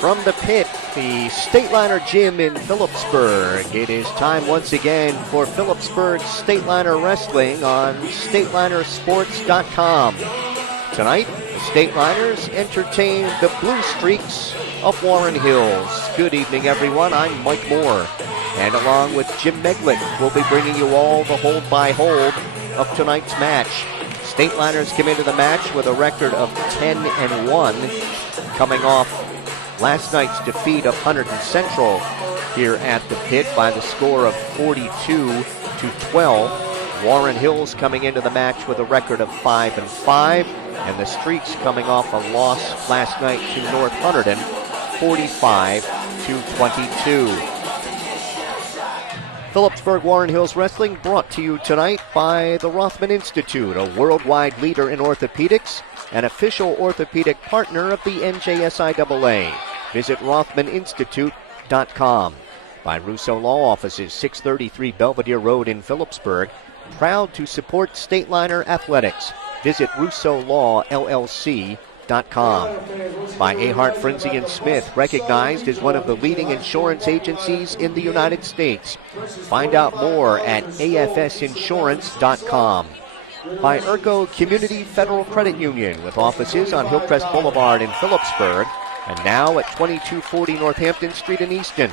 From the pit, the Stateliner Gym in Phillipsburg. It is time once again for Phillipsburg Stateliner Wrestling on StatelinerSports.com. Tonight, the Stateliners entertain the Blue Streaks of Warren Hills. Good evening, everyone. I'm Mike Moore. And along with Jim Meglick, we'll be bringing you all the hold-by-hold of tonight's match. Stateliners come into the match with a record of 10-1, coming off last night's defeat of Hunterdon Central here at the pit by the score of 42-12. Warren Hills coming into the match with a record of 5-5, and the Streaks coming off a loss last night to North Hunterdon, 45-22. Phillipsburg Warren Hills Wrestling brought to you tonight by the Rothman Institute, a worldwide leader in orthopedics, an official orthopedic partner of the NJSIAA. Visit RothmanInstitute.com. By Russo Law Offices, 633 Belvedere Road in Phillipsburg. Proud to support Stateliner Athletics. Visit RussoLawLLC.com. By Ahart, Frenzy & Smith, recognized as one of the leading insurance agencies in the United States. Find out more at AFSinsurance.com. By Ergo Community Federal Credit Union, with offices on Hillcrest Boulevard in Phillipsburg and now at 2240 Northampton Street in Easton.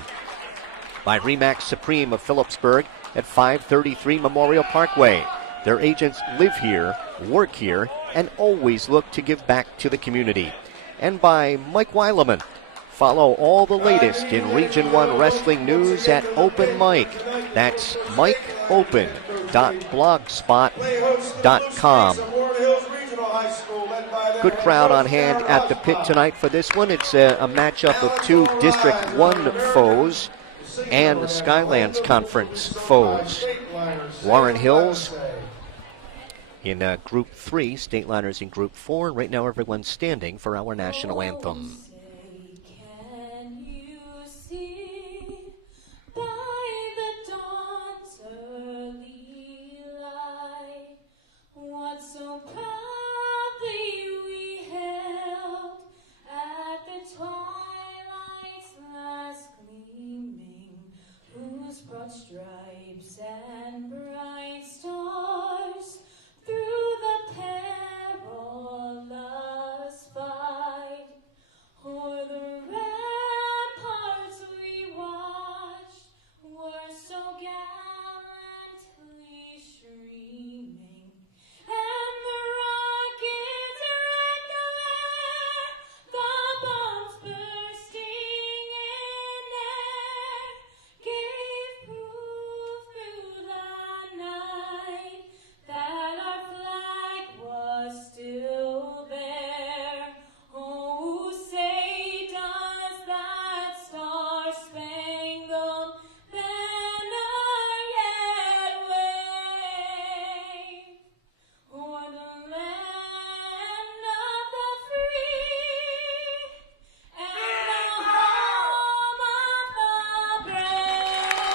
By Remax Supreme of Phillipsburg at 533 Memorial Parkway. Their agents live here, work here, and always look to give back to the community. And by Mike Weileman. Follow all the latest in Region 1 wrestling news at Open Mike. That's mikeopen.blogspot.com. Good crowd on hand at the pit tonight for this one. It's a matchup of two District 1 foes and the Skylands Conference foes. Warren Hills in Group 3, Stateliners in Group 4. Right now everyone's standing for our national anthem. So proudly we held at the twilight's last gleaming, whose broad stripes and bright stars through the perilous fight, o'er the ramparts we watched, were so gallantly streaming. And the rockets rent the air, the bombs bursting in air, gave proof through the night that our flag was still there. Oh, say does that star-spangled banner yet wave o'er the land of the free and the home of the brave?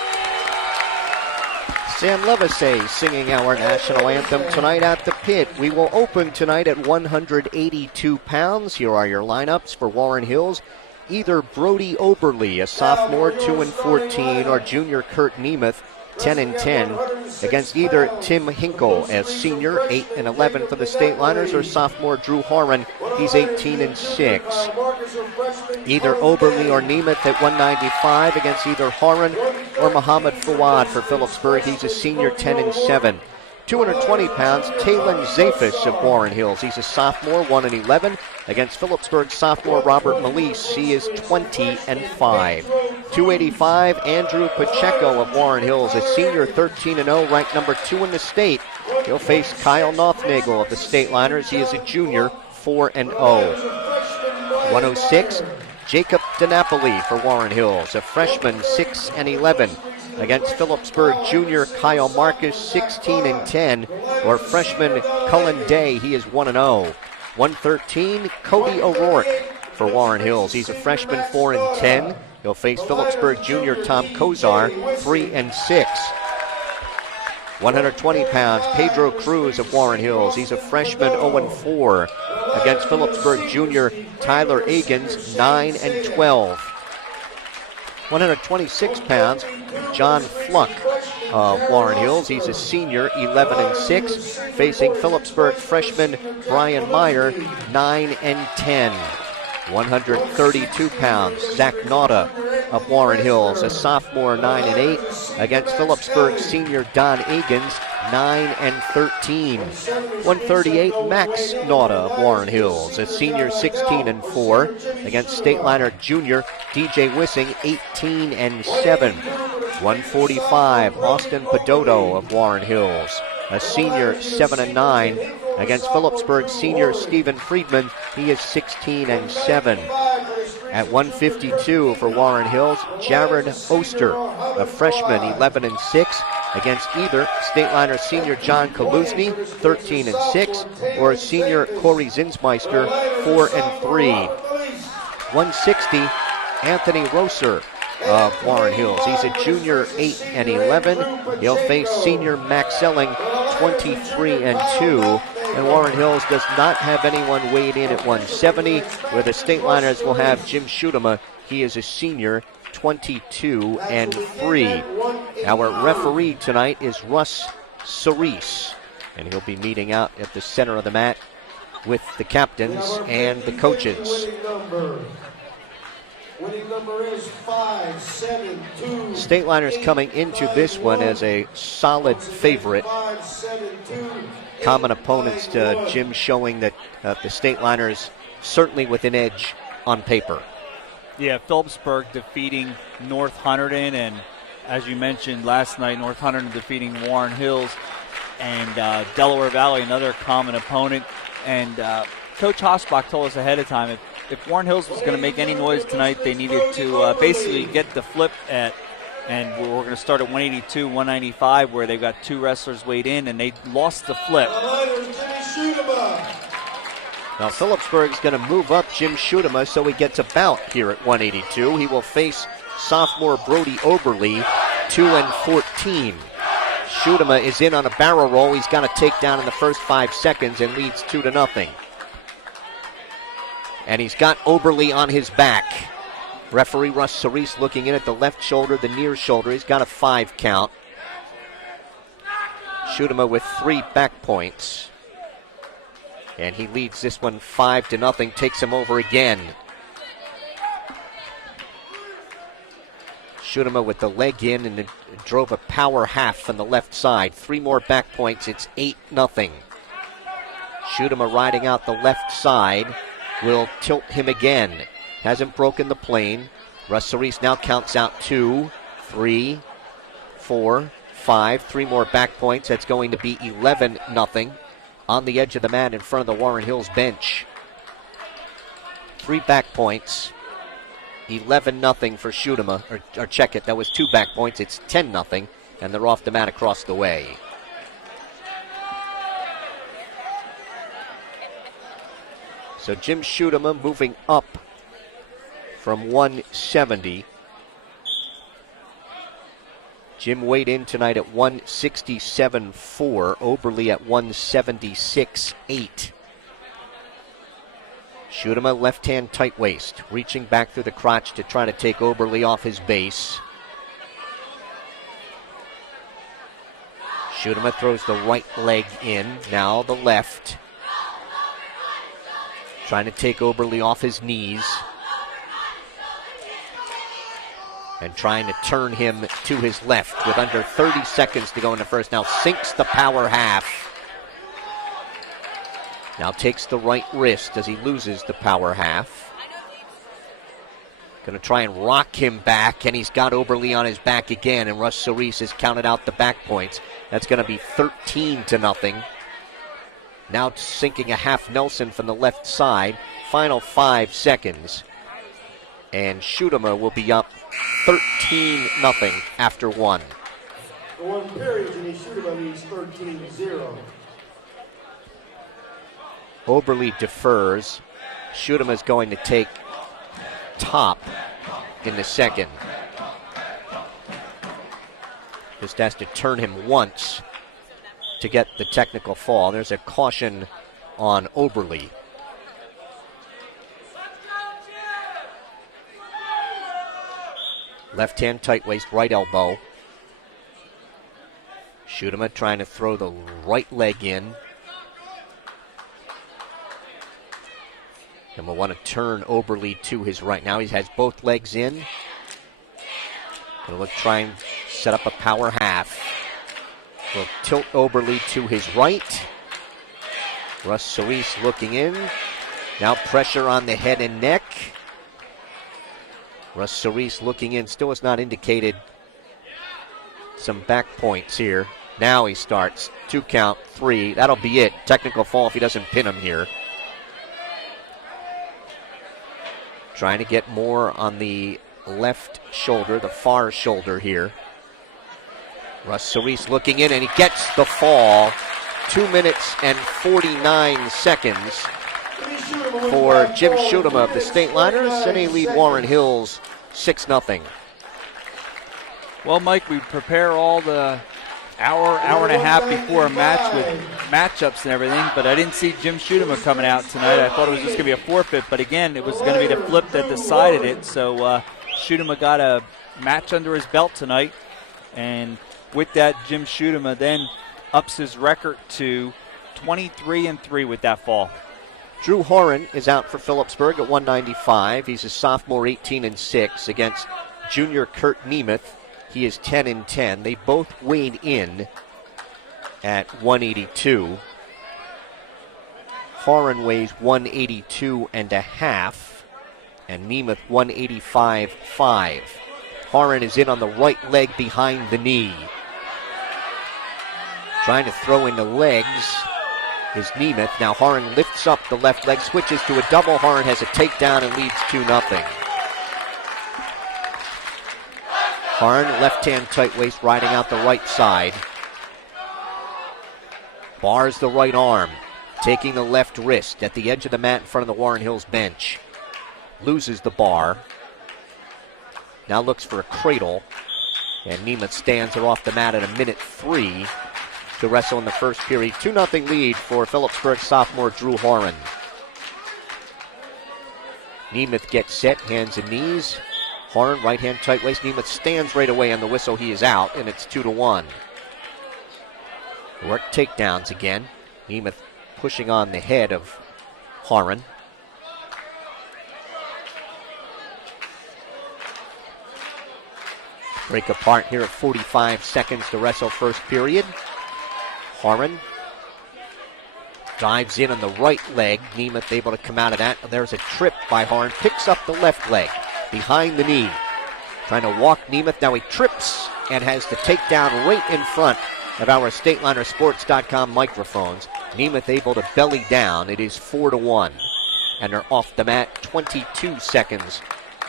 Sam Levisay singing our national anthem tonight at the pit. We will open tonight at 182 pounds. Here are your lineups for Warren Hills. Either Brody Oberly, a sophomore, 2-14, or junior Kurt Nemeth, 10-10, against either Tim Hinkle, a senior, 8-11 for the Stateliners, or sophomore Drew Horan, he's 18-6. Either Oberly or Nemeth at 195 against either Horan or Muhammad Fawad for Phillipsburg, he's a senior, 10-7. 220 pounds, Talon Zafis of Warren Hills. He's a sophomore, 1-11, against Phillipsburg sophomore Robert Melise. He is 20-5. 285, Andrew Pacheco of Warren Hills, a senior, 13-0, ranked number 2 in the state. He'll face Kyle Nothnagel of the Stateliners. He is a junior, 4-0. 106, Jacob DiNapoli for Warren Hills, a freshman, 6-11. Against Phillipsburg junior Kyle Marcus, 16-10, or freshman Cullen Day, he is 1-0. 113, Cody O'Rourke for Warren Hills. He's a freshman, 4-10. He'll face Phillipsburg junior Tom Kozar, 3-6. 120 pounds, Pedro Cruz of Warren Hills. He's a freshman, 0-4. Against Phillipsburg junior Tyler Agins, 9-12. 126 pounds, John Fluck of Warren Hills. He's a senior, 11-6. Facing Phillipsburg freshman Brian Meyer, 9-10. 132 pounds, Zach Nauta of Warren Hills, a sophomore, 9-8. Against Phillipsburg senior Don Agins, 9-13. 138, Max Nauta of Warren Hills, a senior, 16-4. Against Stateliner junior DJ Wissing, 18-7. 145, Austin Pedoto of Warren Hills, a senior, 7-9. Against Phillipsburg senior Stephen Friedman, he is 16-7. At 152 for Warren Hills, Jared Oster, a freshman, 11-6. Against either Stateliner senior John Kaluzny, 13-6, or senior Corey Zinsmeister, 4-3. 160, Anthony Rosser of Warren Hills. He's a junior, 8-11. He'll face senior Max Selling, 23-2. And Warren Hills does not have anyone weighed in at 170, where the Stateliners will have Jim Schutema. He is a senior, 22-3. Our referee tonight is Russ Cerise, and he'll be meeting out at the center of the mat with the captains and the coaches. Winning number is 5-7-2. Stateliners coming into this one as a solid favorite. Common opponents to Jim showing that the Stateliners certainly with an edge on paper. Yeah, Phillipsburg defeating North Hunterdon, and as you mentioned last night, North Hunterdon defeating Warren Hills, and Delaware Valley, another common opponent. And Coach Hosbach told us ahead of time if Warren Hills was going to make any noise tonight, they needed to basically get the flip at, and we're going to start at 182, 195, where they've got two wrestlers weighed in, and they lost the flip. Now Phillipsburg's going to move up Jim Schutema, so he gets a bout here at 182. He will face sophomore Brody Oberly, 2-14. Schutema is in on a barrel roll. He's got a takedown in the first 5 seconds and leads 2-0. And he's got Oberly on his back. Referee Russ Cerise looking in at the left shoulder, the near shoulder. He's got a 5 count. Schutema with 3 back points. And he leads this one 5-0, takes him over again. Schutema with the leg in and drove a power half from the left side. 3 more back points, it's 8-0. Schutema riding out the left side will tilt him again. Hasn't broken the plane. Russ Cerise now counts out 2, 3, 4, 5. 3 more back points. That's going to be 11-0 on the edge of the mat in front of the Warren Hills bench. 3 back points. 11-0 for Schutema. Or check it, that was 2 back points. It's 10-0, and they're off the mat across the way. So Jim Schutema moving up from 170. Jim weighed in tonight at 167.4. Oberly at 176.8. Schutema left-hand tight waist, reaching back through the crotch to try to take Oberly off his base. Schutema throws the right leg in, now the left. Trying to take Oberly off his knees. And trying to turn him to his left with under 30 seconds to go in the first. Now sinks the power half. Now takes the right wrist as he loses the power half. Going to try and rock him back, and he's got Oberly on his back again, and Russ Cerise has counted out the back points. That's going to be 13-0. Now sinking a half Nelson from the left side. Final 5 seconds. And Schutema will be up 13-0 after 1. For 1 period, and Schutema leads 13-0. Oberly defers. Schutema is going to take top in the second. Just has to turn him once to get the technical fall. There's a caution on Oberle. Left hand tight waist, right elbow. Schudema trying to throw the right leg in. And we'll want to turn Oberle to his right. Now he has both legs in. Gonna look, try and set up a power half. We'll tilt Oberle to his right. Russ Solis looking in. Now pressure on the head and neck. Russ Solis looking in, still has not indicated some back points here. Now he starts. 2 count, 3. That'll be it. Technical fall if he doesn't pin him here. Trying to get more on the left shoulder, the far shoulder here. Russ Solis looking in, and he gets the fall. 2 minutes and 49 seconds for Jim Schudema of the State Liners, and they lead Warren Hills 6-0. Well, Mike, we prepare all the hour and a half before a match with matchups and everything, but I didn't see Jim Schudema coming out tonight. I thought it was just going to be a forfeit, but again, it was going to be the flip that decided it, so Schudema got a match under his belt tonight, and with that, Jim Schudema then ups his record to 23-3 with that fall. Drew Horan is out for Phillipsburg at 195. He's a sophomore, 18-6 against junior Kurt Nemeth. He is 10-10. They both weighed in at 182. Horan weighs 182.5, and Nemeth 185.5. Horan is in on the right leg behind the knee. Trying to throw in the legs is Nemeth. Now Horan lifts up the left leg, switches to a double. Horan has a takedown and leads 2-0. Horan, left hand tight waist, riding out the right side. Bars the right arm, taking the left wrist at the edge of the mat in front of the Warren Hills bench. Loses the bar. Now looks for a cradle. And Nemeth stands her off the mat at 1:03 to wrestle in the first period. 2-0 lead for Phillipsburg sophomore Drew Horan. Nemeth gets set, hands and knees. Horan, right hand tight waist. Nemeth stands right away on the whistle. He is out, and it's 2-1. Work takedowns again. Nemeth pushing on the head of Horan. Break apart here at 45 seconds to wrestle first period. Horan dives in on the right leg. Nemeth able to come out of that. There's a trip by Horan. Picks up the left leg behind the knee. Trying to walk Nemeth. Now he trips and has the takedown right in front of our StatelinerSports.com microphones. Nemeth able to belly down. It is 4-1. And they're off the mat. 22 seconds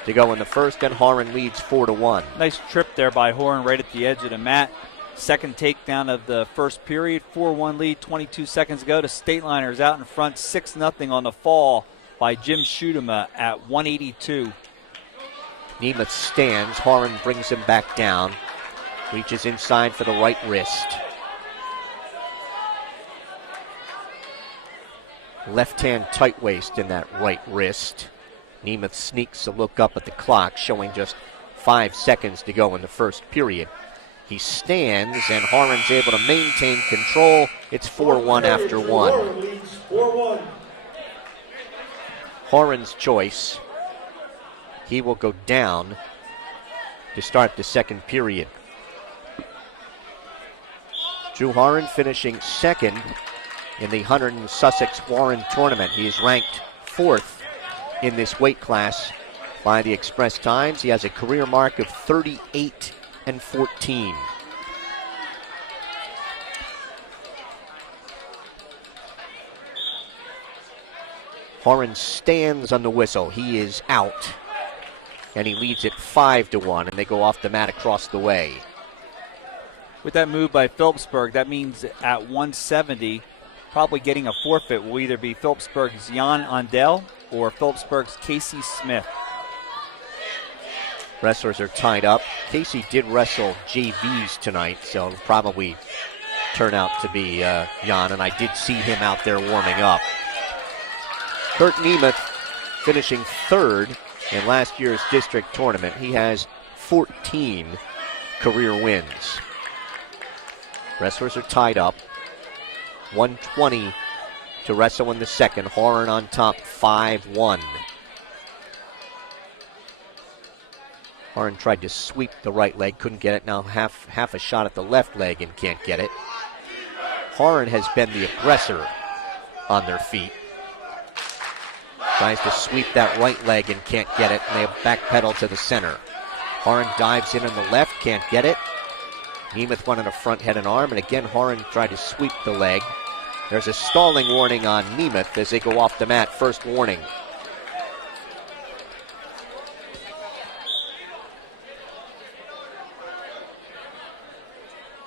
to go in the first, and Horan leads 4-1. Nice trip there by Horan right at the edge of the mat. Second takedown of the first period. 4-1 lead, 22 seconds to go. The State Liners out in front, 6-0 on the fall by Jim Schudema at 182. Nemeth stands. Horan brings him back down. Reaches inside for the right wrist. Left hand tight waist in that right wrist. Nemeth sneaks a look up at the clock, showing just 5 seconds to go in the first period. He stands, and Horan's able to maintain control. It's 4-1 after one. Horan's choice. He will go down to start the second period. Drew Horan finishing second in the Hunter and Sussex Warren tournament. He is ranked 4th in this weight class by the Express Times. He has a career mark of 38-14. Horan stands on the whistle. He is out, and he leads it 5-1, and they go off the mat across the way. With that move by Phillipsburg, that means at 170, probably getting a forfeit will either be Phillipsburg's Jan Andel or Phillipsburg's Casey Smith. Wrestlers are tied up. Casey did wrestle JVs tonight, so probably turn out to be, Jan, and I did see him out there warming up. Kurt Nemeth finishing third in last year's district tournament. He has 14 career wins. Wrestlers are tied up. 120 to wrestle in the second. Horan on top, 5-1. Horan tried to sweep the right leg, couldn't get it. Now half a shot at the left leg and can't get it. Horan has been the aggressor on their feet. Tries to sweep that right leg and can't get it, and they backpedal to the center. Horan dives in on the left, can't get it. Nemeth went on a front head and arm, and again Horan tried to sweep the leg. There's a stalling warning on Nemeth as they go off the mat. First warning.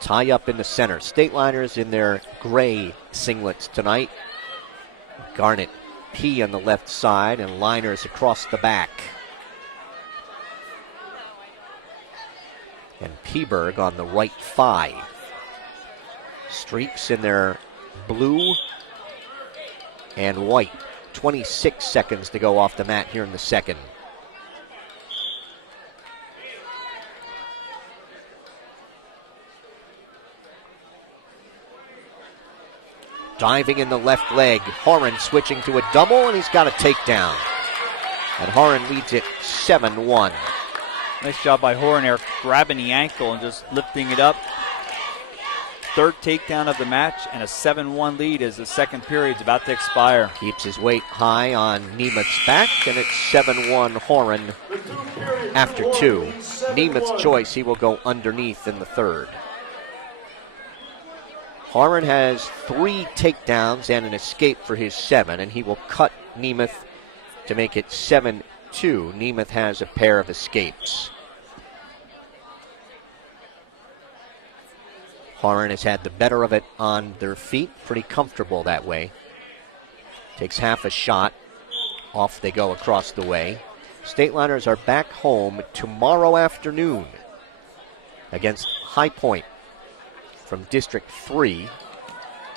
Tie up in the center. Stateliners in their gray singlets tonight. Garnet P on the left side and liners across the back. And Peaberg on the right thigh. Streaks in their blue and white. 26 seconds to go off the mat here in the second. Diving in the left leg. Horan switching to a double, and he's got a takedown. And Horan leads it 7-1. Nice job by Horan there, grabbing the ankle and just lifting it up. Third takedown of the match, and a 7-1 lead as the second period's about to expire. Keeps his weight high on Nemeth's back, and it's 7-1 Horan after two. Nemeth's choice, he will go underneath in the third. Horan has 3 takedowns and an escape for his 7, and he will cut Nemeth to make it 7-2. Nemeth has a pair of escapes. Horan has had the better of it on their feet, pretty comfortable that way. Takes half a shot. Off they go across the way. Stateliners are back home tomorrow afternoon against High Point from District 3.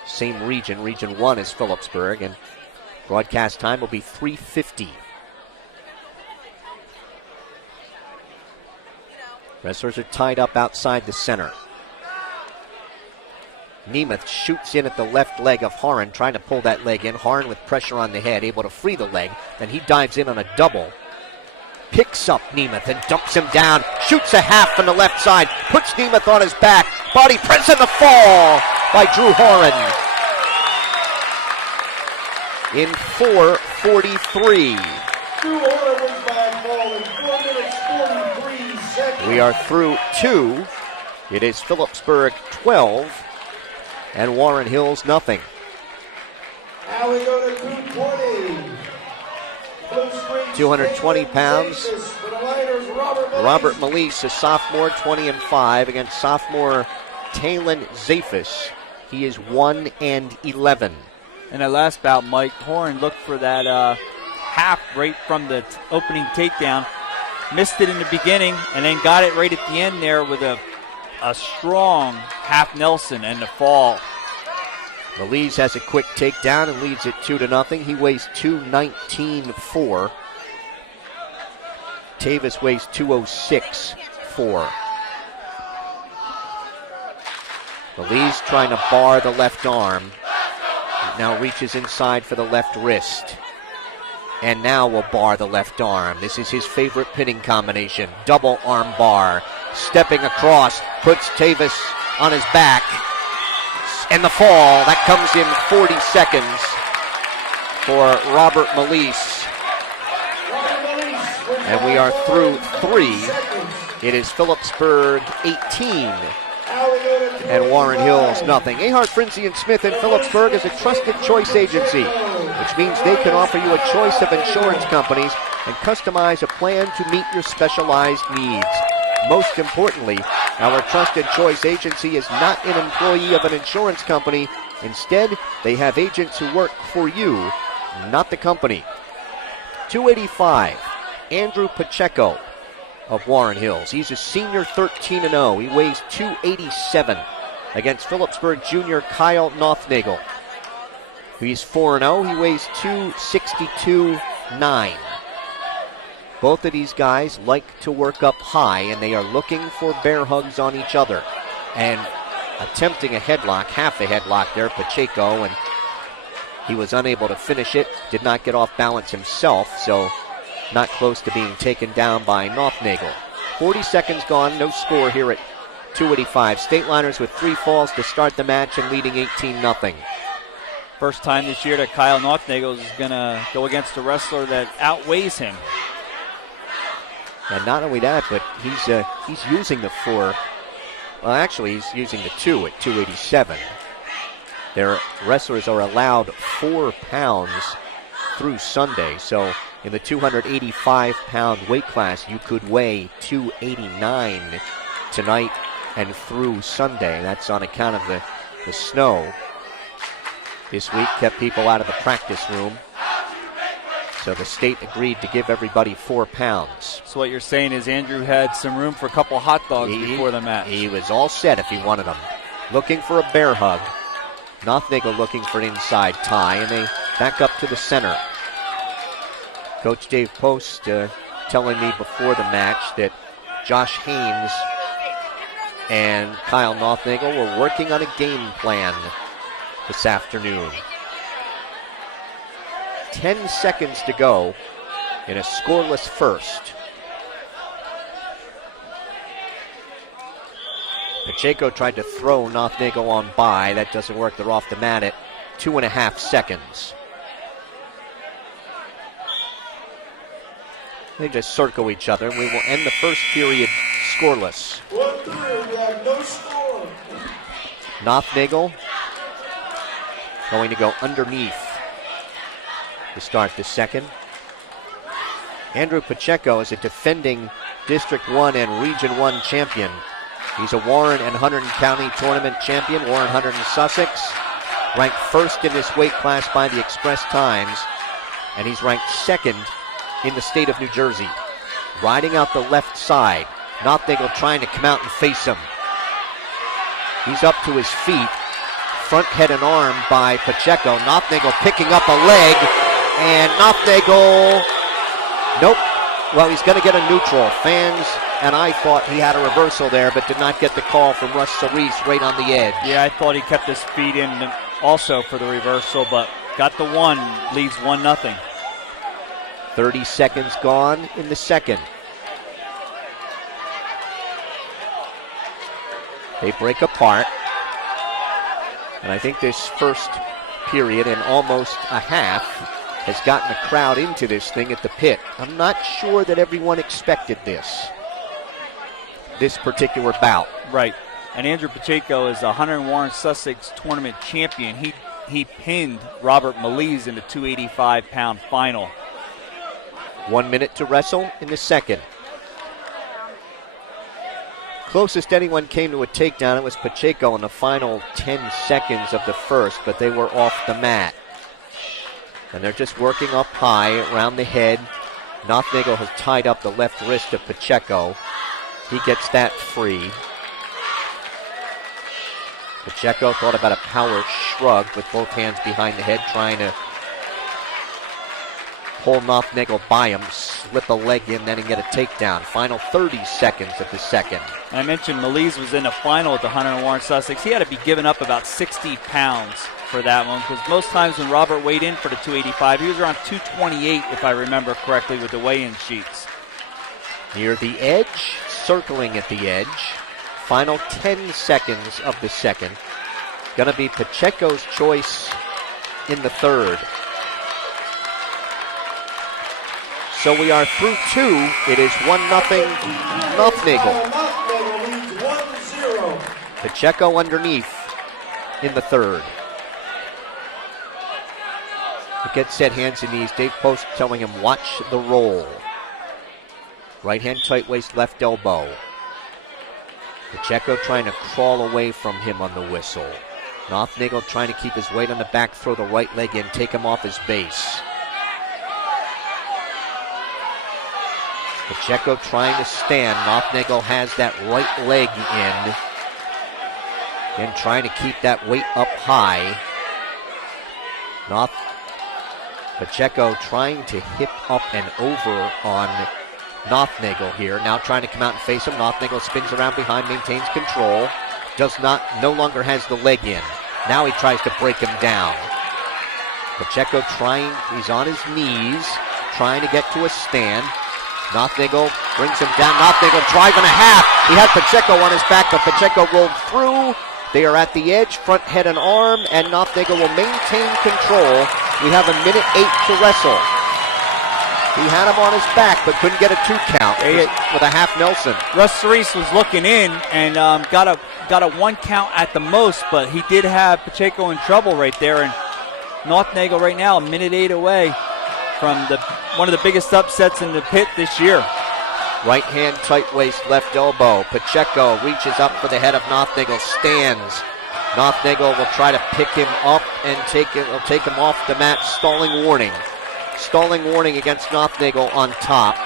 Same region. Region 1 is Phillipsburg, and broadcast time will be 3:50. Wrestlers are tied up outside the center. Nemeth shoots in at the left leg of Horan, trying to pull that leg in. Horan with pressure on the head, able to free the leg. Then he dives in on a double. Picks up Nemeth and dumps him down. Shoots a half on the left side. Puts Nemeth on his back. Body press and the fall by Drew Horan. In 4:43. Drew Horan wins by fall in 4 minutes 43 seconds. We are through 2. It is Phillipsburg 12 and Warren Hills nothing. Now we go to 220. 220 pounds. For the Liners, Robert Malise, a sophomore, 20-5 against sophomore Talon Zafis. He is 1-11. In that last bout, Mike, Horan looked for that half right from the opening takedown. Missed it in the beginning and then got it right at the end there with a strong half Nelson and the fall. Malise has a quick takedown and leads it 2-0. He weighs 219.4. Tavis weighs 206.4. Malise trying to bar the left arm. Now reaches inside for the left wrist. And now will bar the left arm. This is his favorite pinning combination. Double arm bar. Stepping across, puts Tavis on his back. And the fall, that comes in 40 seconds for Robert Malise. And we are through 3. It is Phillipsburg 18 and Warren Hills nothing. Ahart, Frinzy & Smith in Phillipsburg is a trusted choice agency, which means they can offer you a choice of insurance companies and customize a plan to meet your specialized needs. Most importantly, our trusted choice agency is not an employee of an insurance company. Instead, they have agents who work for you, not the company. 285, Andrew Pacheco of Warren Hills. He's a senior, 13-0. He weighs 287. against Phillipsburg junior Kyle Nothnagel. He's 4-0. He weighs 262.9. Both of these guys like to work up high, and they are looking for bear hugs on each other. And attempting a headlock, half a headlock there, Pacheco, and he was unable to finish it. Did not get off balance himself, so not close to being taken down by Nothnagel. 40 seconds gone, no score here at 285. Stateliners with 3 falls to start the match and leading 18-0. First time this year that Kyle Nothnagel is going to go against a wrestler that outweighs him. And not only that, but he's using the 4. Well, actually, he's using the 2 at 287. Their wrestlers are allowed 4 pounds through Sunday. So in the 285-pound weight class, you could weigh 289 tonight and through Sunday. That's on account of the snow this week, kept people out of the practice room. So the state agreed to give everybody 4 pounds. So what you're saying is Andrew had some room for a couple hot dogs before the match. He was all set if he wanted them. Looking for a bear hug. Nothnagel looking for an inside tie, and they back up to the center. Coach Dave Post telling me before the match that Josh Haynes and Kyle Nothnagel were working on a game plan this afternoon. 10 seconds to go in a scoreless first. Pacheco tried to throw Nothnagel on by. That doesn't work. They're off the mat at 2.5 seconds. They just circle each other, and we will end the first period scoreless. 1-3, we have no score. Nothnagel going to go underneath to start the second. Andrew Pacheco is a defending District 1 and Region 1 champion. He's a Warren and Hunterdon County tournament champion, Warren, Hunterdon, Sussex. Ranked first in this weight class by the Express Times, and he's ranked second in the state of New Jersey. Riding out the left side. Nothnagel trying to come out and face him. He's up to his feet. Front head and arm by Pacheco. Nothnagel picking up a leg, and Nothnagel, nope. Well, he's going to get a neutral. Fans and I thought he had a reversal there, but did not get the call from Russ Cerise right on the edge. Yeah, I thought he kept his feet in also for the reversal, but got the one, leaves 1-0. 30 seconds gone in the second. They break apart. And I think this first period and almost a half has gotten a crowd into this thing at the pit. I'm not sure that everyone expected this particular bout. Right. And Andrew Pacheco is a Hunterdon Warren Sussex tournament champion. He pinned Robert Maliz in the 285-pound final. 1 minute to wrestle in the second. Closest anyone came to a takedown, it was Pacheco in the final 10 seconds of the first, but they were off the mat. And they're just working up high around the head. Nothnagel has tied up the left wrist of Pacheco. He gets that free. Pacheco thought about a power shrug with both hands behind the head, trying to pull Nothnagel by him, slip a leg in, then and get a takedown. Final 30 seconds of the second. I mentioned Maliz was in the final at the Hunterdon Warren Sussex. He had to be giving up about 60 pounds for that one, because most times when Robert weighed in for the 285, he was around 228, if I remember correctly, with the weigh-in sheets. Near the edge, circling at the edge. Final 10 seconds of the second. Going to be Pacheco's choice in the third. So we are through 2. It is 1-0 Nothnagel. Nothnagel leads 1-0. Pacheco underneath in the third. It gets set, hands and knees. Dave Post telling him watch the roll. Right hand tight waist, left elbow. Pacheco trying to crawl away from him on the whistle. Nothnagel trying to keep his weight on the back, throw the right leg in, take him off his base. Pacheco trying to stand. Nothnagel has that right leg in. Again, trying to keep that weight up high. Pacheco trying to hip up and over on Nothnagel here. Now trying to come out and face him. Nothnagel spins around behind, maintains control. No longer has the leg in. Now he tries to break him down. Pacheco he's on his knees, trying to get to a stand. Nothnagel brings him down. Nothnagel driving a half. He had Pacheco on his back, but Pacheco rolled through. They are at the edge, front, head, and arm, and Nothnagel will maintain control. We have 1:08 to wrestle. He had him on his back, but couldn't get a 2 count with a half Nelson. Russ Cerise was looking in and got a 1 count at the most, but he did have Pacheco in trouble right there. And Nothnagel right now 1:08 away from one of the biggest upsets in the pit this year. Right hand, tight waist, left elbow. Pacheco reaches up for the head of Nothnagel, stands. Nothnagel will try to pick him up and take him off the mat. Stalling warning. Stalling warning against Nothnagel on top.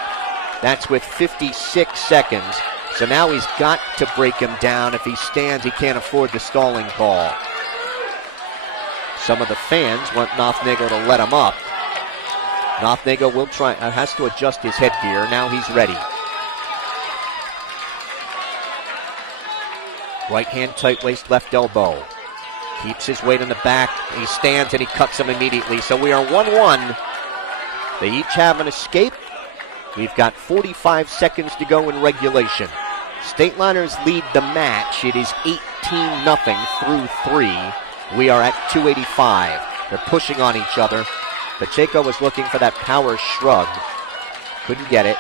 That's with 56 seconds. So now he's got to break him down. If he stands, he can't afford the stalling call. Some of the fans want Nothnagel to let him up. Nothnagel will try, has to adjust his headgear. Now he's ready. Right hand, tight waist, left elbow. Keeps his weight in the back. He stands and he cuts him immediately. So we are 1-1. They each have an escape. We've got 45 seconds to go in regulation. Stateliners lead the match. It is 18-0 through 3. We are at 285. They're pushing on each other. Pacheco was looking for that power shrug. Couldn't get it.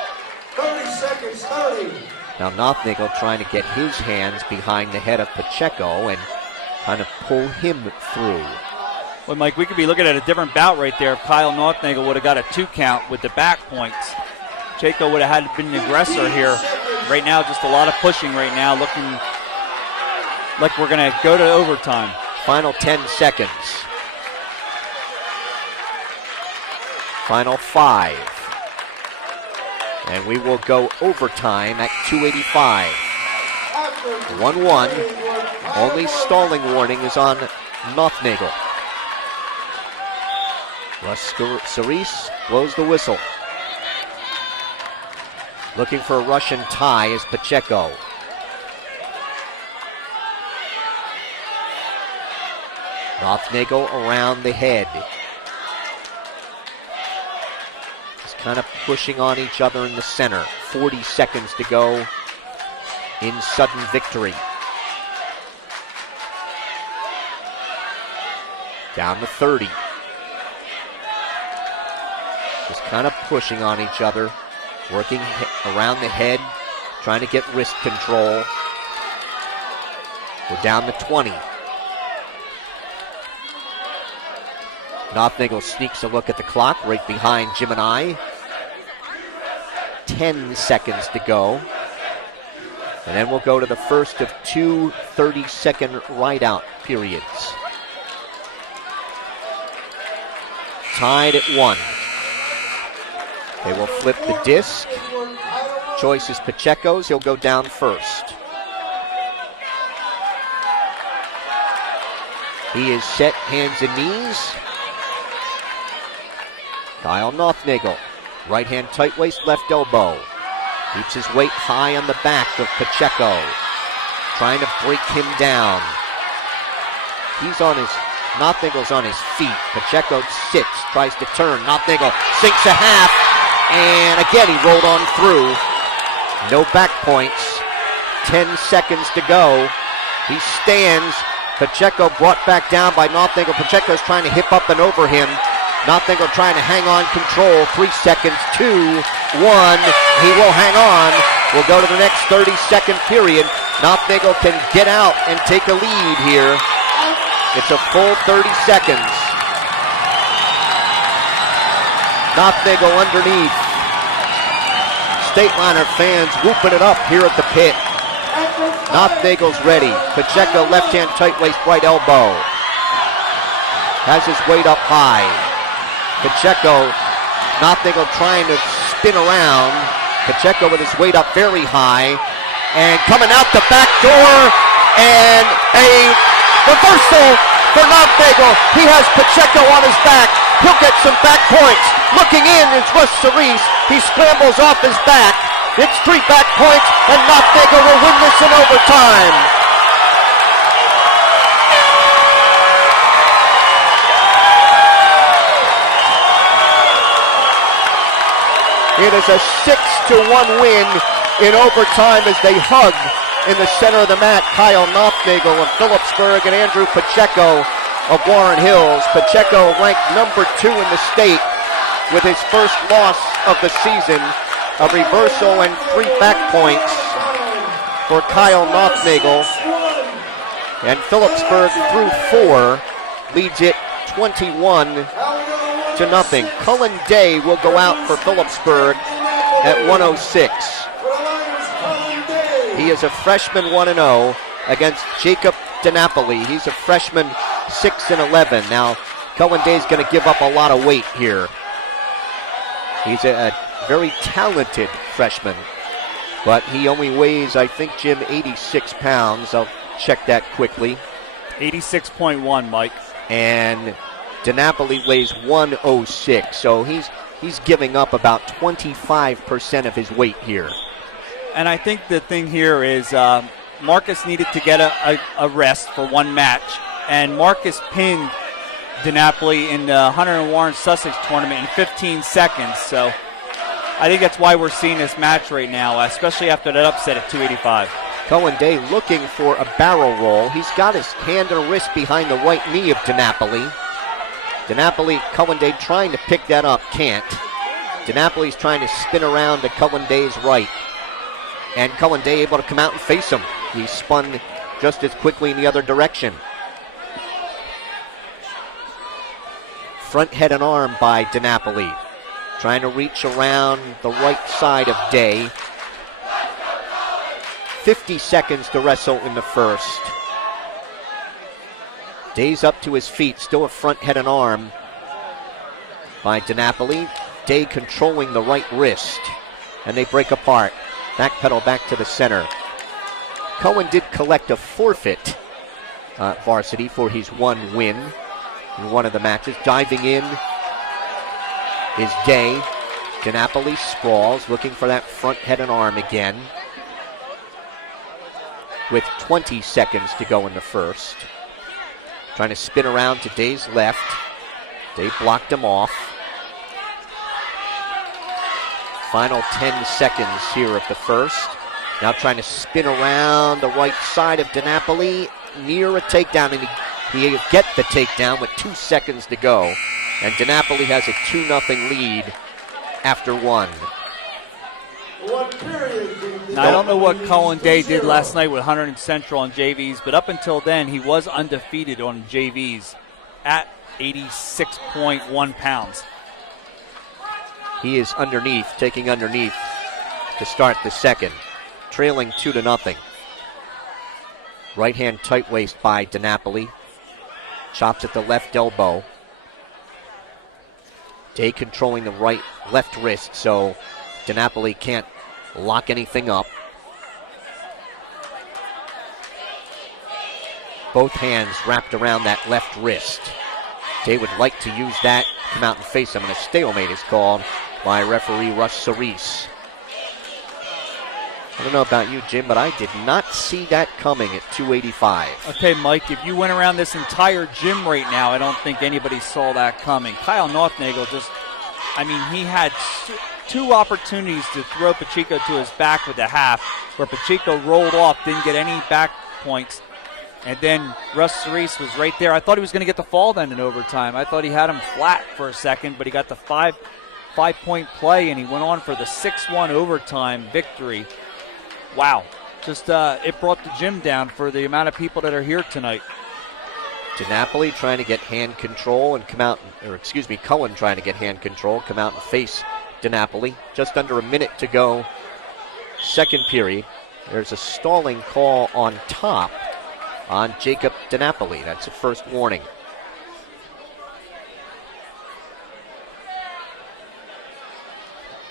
30 seconds, 30. Now Nothnagel trying to get his hands behind the head of Pacheco and kind of pull him through. Well, Mike, we could be looking at a different bout right there if Kyle Nothnagel would have got a 2 count with the back points. Pacheco would have had been the aggressor here. Right now, just a lot of pushing right now, looking like we're going to go to overtime. Final 10 seconds. Final 5. And we will go overtime at 285. 1-1. Only stalling warning is on Nothnagel. Russ Cerise blows the whistle. Looking for a Russian tie is Pacheco. Nothnagel around the head. Just kind of pushing on each other in the center. 40 seconds to go in sudden victory. Down to 30. Just kind of pushing on each other. Working around the head. Trying to get wrist control. We're down to 20. Nothnagel sneaks a look at the clock right behind Jim and I. 10 seconds to go. And then we'll go to the first of 2 30-second ride-out periods. Tied at 1. They will flip the disc. Choice is Pacheco's. He'll go down first. He is set, hands and knees. Kyle Nothnagel. Right hand tight waist, left elbow. Keeps his weight high on the back of Pacheco. Trying to break him down. Nothnagle's on his feet. Pacheco sits, tries to turn. Nothnagel sinks a half. And again, he rolled on through. No back points. 10 seconds to go. He stands. Pacheco brought back down by Nothnagel. Pacheco's trying to hip up and over him. Nothnagel trying to hang on control. 3 seconds, 2, 1. He will hang on. We'll go to the next 30-second period. Nothnagel can get out and take a lead here. It's a full 30 seconds. Nothnagel underneath. Stateliner fans whooping it up here at the pit. Notnagel's ready. Pacheco left hand tight waist, right elbow. Has his weight up high. Pacheco, Nothnagel trying to spin around. Pacheco with his weight up very high. And coming out the back door And a reversal for Nothnagel. He has Pacheco on his back. He'll get some back points. Looking in is Russ Cerise. He scrambles off his back. It's 3 back points, and Nothnagel will win this in overtime. It is a 6-1 win in overtime as they hug in the center of the mat Kyle Nothnagel of Phillipsburg and Andrew Pacheco of Warren Hills. Pacheco ranked number 2 in the state with his first loss of the season. A reversal and 3 back points for Kyle Nothnagel. And Phillipsburg through 4 leads it 21-0. Cullen Day will go out for Phillipsburg at 106. He is a freshman 1-0 against Jacob DiNapoli. He's a freshman 6-11. Now, Cullen Day's going to give up a lot of weight here. He's a very talented freshman, but he only weighs, I think, Jim, 86 pounds. I'll check that quickly. 86.1, Mike. And DiNapoli weighs 106, so he's giving up about 25% of his weight here. And I think the thing here is Marcus needed to get a rest for one match, and Marcus pinned DiNapoli in the Hunter and Warren Sussex tournament in 15 seconds. So I think that's why we're seeing this match right now, especially after that upset at 285. Cullen Day looking for a barrel roll. He's got his hand and wrist behind the right knee of DiNapoli. Cullen Day trying to pick that up, can't. DiNapoli's trying to spin around to Cullen Day's right. And Cullen Day able to come out and face him. He spun just as quickly in the other direction. Front head and arm by DiNapoli. Trying to reach around the right side of Day. 50 seconds to wrestle in the first. Day's up to his feet, still a front head and arm by DiNapoli. Day controlling the right wrist. And they break apart. Backpedal back to the center. Cohen did collect a forfeit, varsity, for his one win in one of the matches. Diving in is Day. DiNapoli sprawls, looking for that front head and arm again. With 20 seconds to go in the first. Trying to spin around to Day's left. Day blocked him off. Final 10 seconds here of the first. Now trying to spin around the right side of DiNapoli, near a takedown, and he get the takedown with 2 seconds to go. And DiNapoli has a 2-0 lead after one. Now, I don't know what Cullen Day did last night with Hunter and Central on JVs, but up until then, he was undefeated on JVs at 86.1 pounds. He is underneath, taking underneath to start the second, trailing 2-0. Right hand tight waist by DiNapoli. Chops at the left elbow. Day controlling the left wrist, so DiNapoli can't lock anything up. Both hands wrapped around that left wrist. Day would like to use that, come out and face him, and a stalemate is called by referee Russ Cerise. I don't know about you, Jim, but I did not see that coming at 285. Okay, Mike, if you went around this entire gym right now, I don't think anybody saw that coming. Kyle Nothnagel he had two opportunities to throw Pacheco to his back with the half, where Pacheco rolled off, didn't get any back points. And then Russ Cerise was right there. I thought he was going to get the fall then in overtime. I thought he had him flat for a second, but he got the five-point play, and he went on for the 6-1 overtime victory. Wow. Just it brought the gym down for the amount of people that are here tonight. DiNapoli trying to get hand control and come out, Cullen trying to get hand control, come out and face DiNapoli. Just under a minute to go, second period. There's a stalling call on top on Jacob DiNapoli. That's the first warning.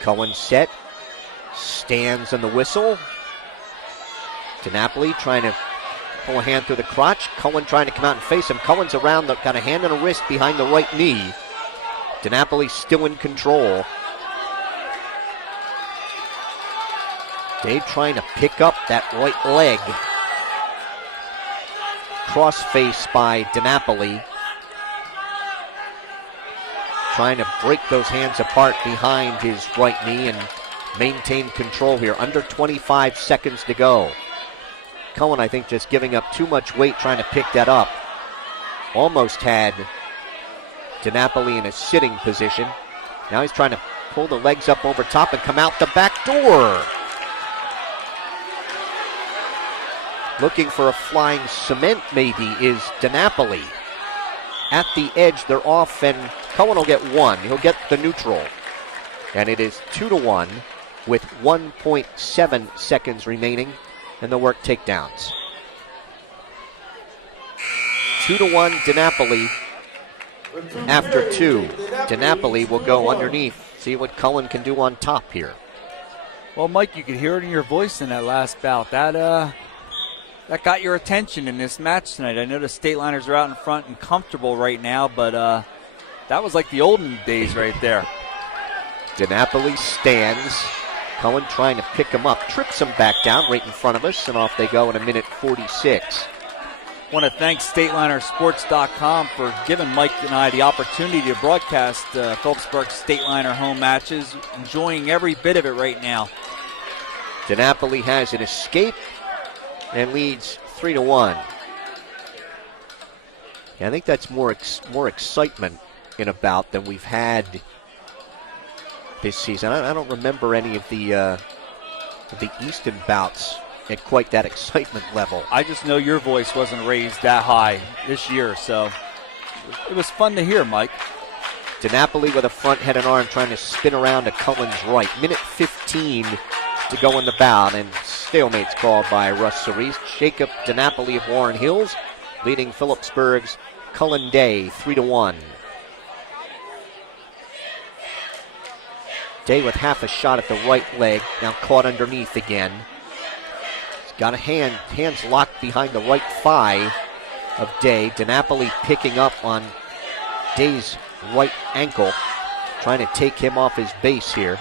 Cullen set, stands on the whistle. DiNapoli trying to Pull a hand through the crotch. Cullen trying to come out and face him. Cullen's around, got a hand and a wrist behind the right knee. DiNapoli still in control. Day trying to pick up that right leg. Cross face by DiNapoli. Trying to break those hands apart behind his right knee and maintain control here. Under 25 seconds to go. Cullen, I think, just giving up too much weight trying to pick that up. Almost had DiNapoli in a sitting position. Now he's trying to pull the legs up over top and come out the back door. Looking for a flying cement maybe is DiNapoli. At the edge, they're off, and Cullen will get one. He'll get the neutral. And it is 2-1 with 1.7 seconds remaining, and they'll work takedowns. 2-1 DiNapoli. After 2, DiNapoli will go underneath. See what Cullen can do on top here. Well, Mike, you could hear it in your voice in that last bout. That got your attention in this match tonight. I know the State Liners are out in front and comfortable right now, but that was like the olden days right there. DiNapoli stands. Cullen trying to pick him up. Trips him back down right in front of us, and off they go in a minute 46. Want to thank StatelinerSports.com for giving Mike and I the opportunity to broadcast Phillipsburg State Liner home matches. Enjoying every bit of it right now. DiNapoli has an escape and leads 3-1. Yeah, I think that's more excitement in a bout than we've had this season. I don't remember any of the Easton bouts at quite that excitement level. I just know your voice wasn't raised that high this year, so it was fun to hear, Mike. DiNapoli with a front head and arm trying to spin around to Cullen's right. Minute 15 to go in the bout, and stalemate's called by Russ Cerise. Jacob DiNapoli of Warren Hills leading Phillipsburg's Cullen Day 3-1. Day with half a shot at the right leg, now caught underneath again. He's got a hands locked behind the right thigh of Day. DiNapoli picking up on Day's right ankle, trying to take him off his base here.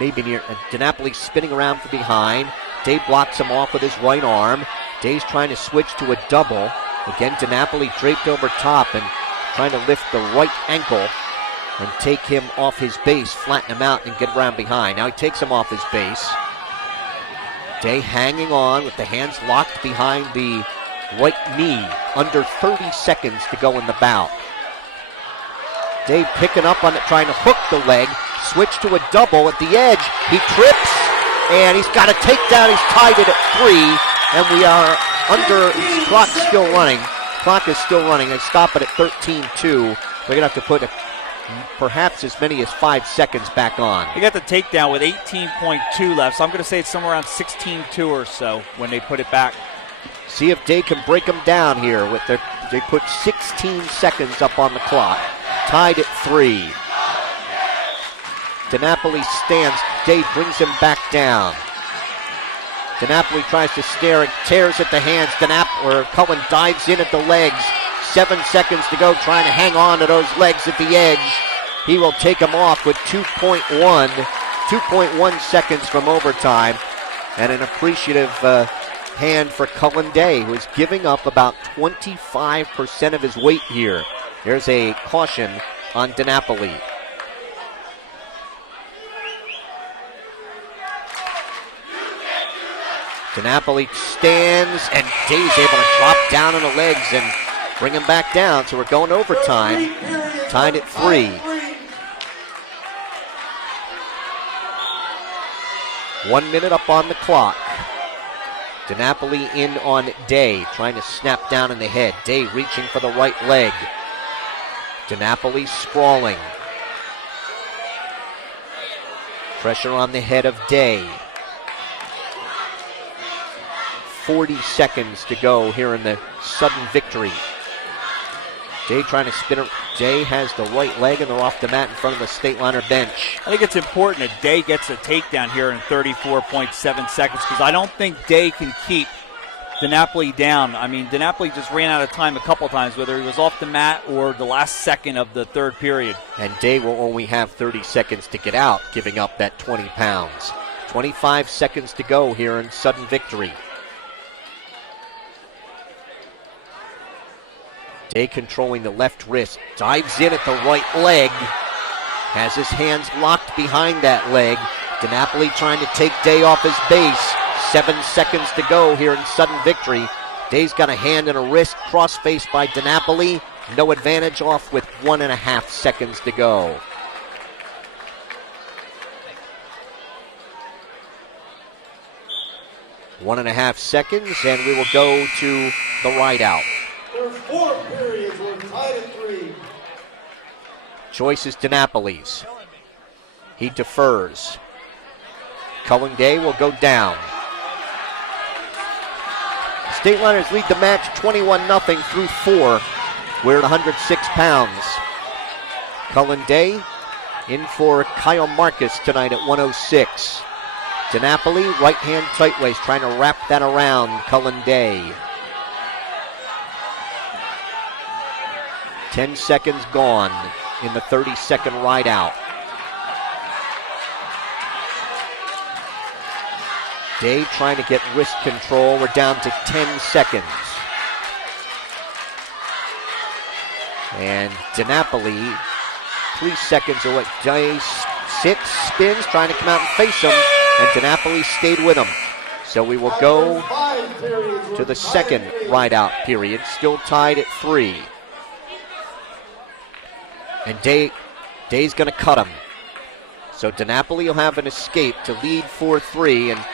Maybe near DiNapoli spinning around from behind. Day blocks him off with his right arm. Day's trying to switch to a double. Again, DiNapoli draped over top and trying to lift the right ankle and take him off his base, flatten him out, and get around behind. Now he takes him off his base. Day hanging on with the hands locked behind the right knee. Under 30 seconds to go in the bout. Day picking up on it, trying to hook the leg. Switch to a double at the edge. He trips, and he's got a takedown. He's tied it at 3, and we are under. Clock's still running. Clock is still running. They stop it at 13-2. They're going to have to put perhaps as many as 5 seconds back on. They got the takedown with 18.2 left, so I'm going to say it's somewhere around 16-2 or so when they put it back. See if Day can break them down here. They put 16 seconds up on the clock. Tied at 3. DiNapoli stands. Day brings him back down. DiNapoli tries to stare and tears at the hands. Cullen dives in at the legs. 7 seconds to go, trying to hang on to those legs at the edge. He will take him off with 2.1 seconds from overtime. And an appreciative hand for Cullen Day, who is giving up about 25% of his weight here. There's a caution on DiNapoli. DiNapoli stands, and Day's able to drop down on the legs and bring him back down. So we're going overtime. Tied at 3. 1 minute up on the clock. DiNapoli in on Day, trying to snap down in the head. Day reaching for the right leg. DiNapoli sprawling. Pressure on the head of Day. 40 seconds to go here in the sudden victory. Day trying to spin it. Day has the right leg, and they're off the mat in front of the State Liner bench. I think it's important that Day gets a takedown here in 34.7 seconds, because I don't think Day can keep DiNapoli down. I mean, DiNapoli just ran out of time a couple times, whether he was off the mat or the last second of the third period. And Day will only have 30 seconds to get out, giving up that 20 pounds. 25 seconds to go here in Sudden Victory. Day controlling the left wrist, dives in at the right leg, has his hands locked behind that leg. DiNapoli trying to take Day off his base. 7 seconds to go here in Sudden Victory. Day's got a hand and a wrist, cross-faced by DiNapoli. No advantage, off with 1.5 seconds to go. One and a half seconds, and we will go to the ride out. There's 4 periods. We're tied at 3. Choice is DiNapoli's. He defers. Cullen Day will go down. State Liners lead the match 21-0 through 4. We're at 106 pounds. Cullen Day in for Kyle Marcus tonight at 106. DiNapoli, right hand tight waist, trying to wrap that around Cullen Day. 10 seconds gone in the 30-second ride out. Day trying to get wrist control. We're down to 10 seconds. And DiNapoli, 3 seconds away. Day sits, spins, trying to come out and face him, and DiNapoli stayed with him. So we will go to the second ride-out period, still tied at 3. And Day's going to cut him. So DiNapoli will have an escape to lead 4-3, and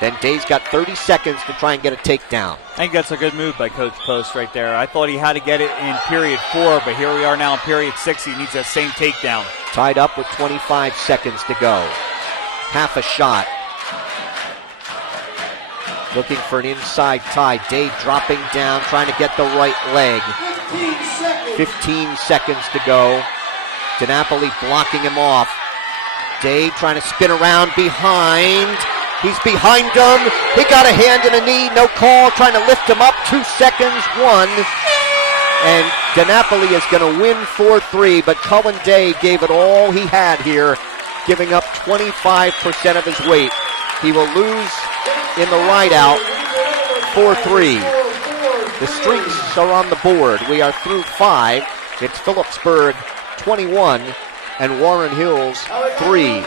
then Day's got 30 seconds to try and get a takedown. I think that's a good move by Coach Post right there. I thought he had to get it in period 4, but here we are now in period 6. He needs that same takedown. Tied up with 25 seconds to go. Half a shot. Looking for an inside tie. Day dropping down, trying to get the right leg. 15 seconds to go. DiNapoli blocking him off. Day trying to spin around behind. He's behind him. He got a hand and a knee. No call. Trying to lift him up. 2 seconds. 1. And DiNapoli is going to win 4-3. But Cullen Day gave it all he had here, giving up 25% of his weight. He will lose in the ride out 4-3. The streaks are on the board. We are through 5. It's Phillipsburg 21 and Warren Hills 3.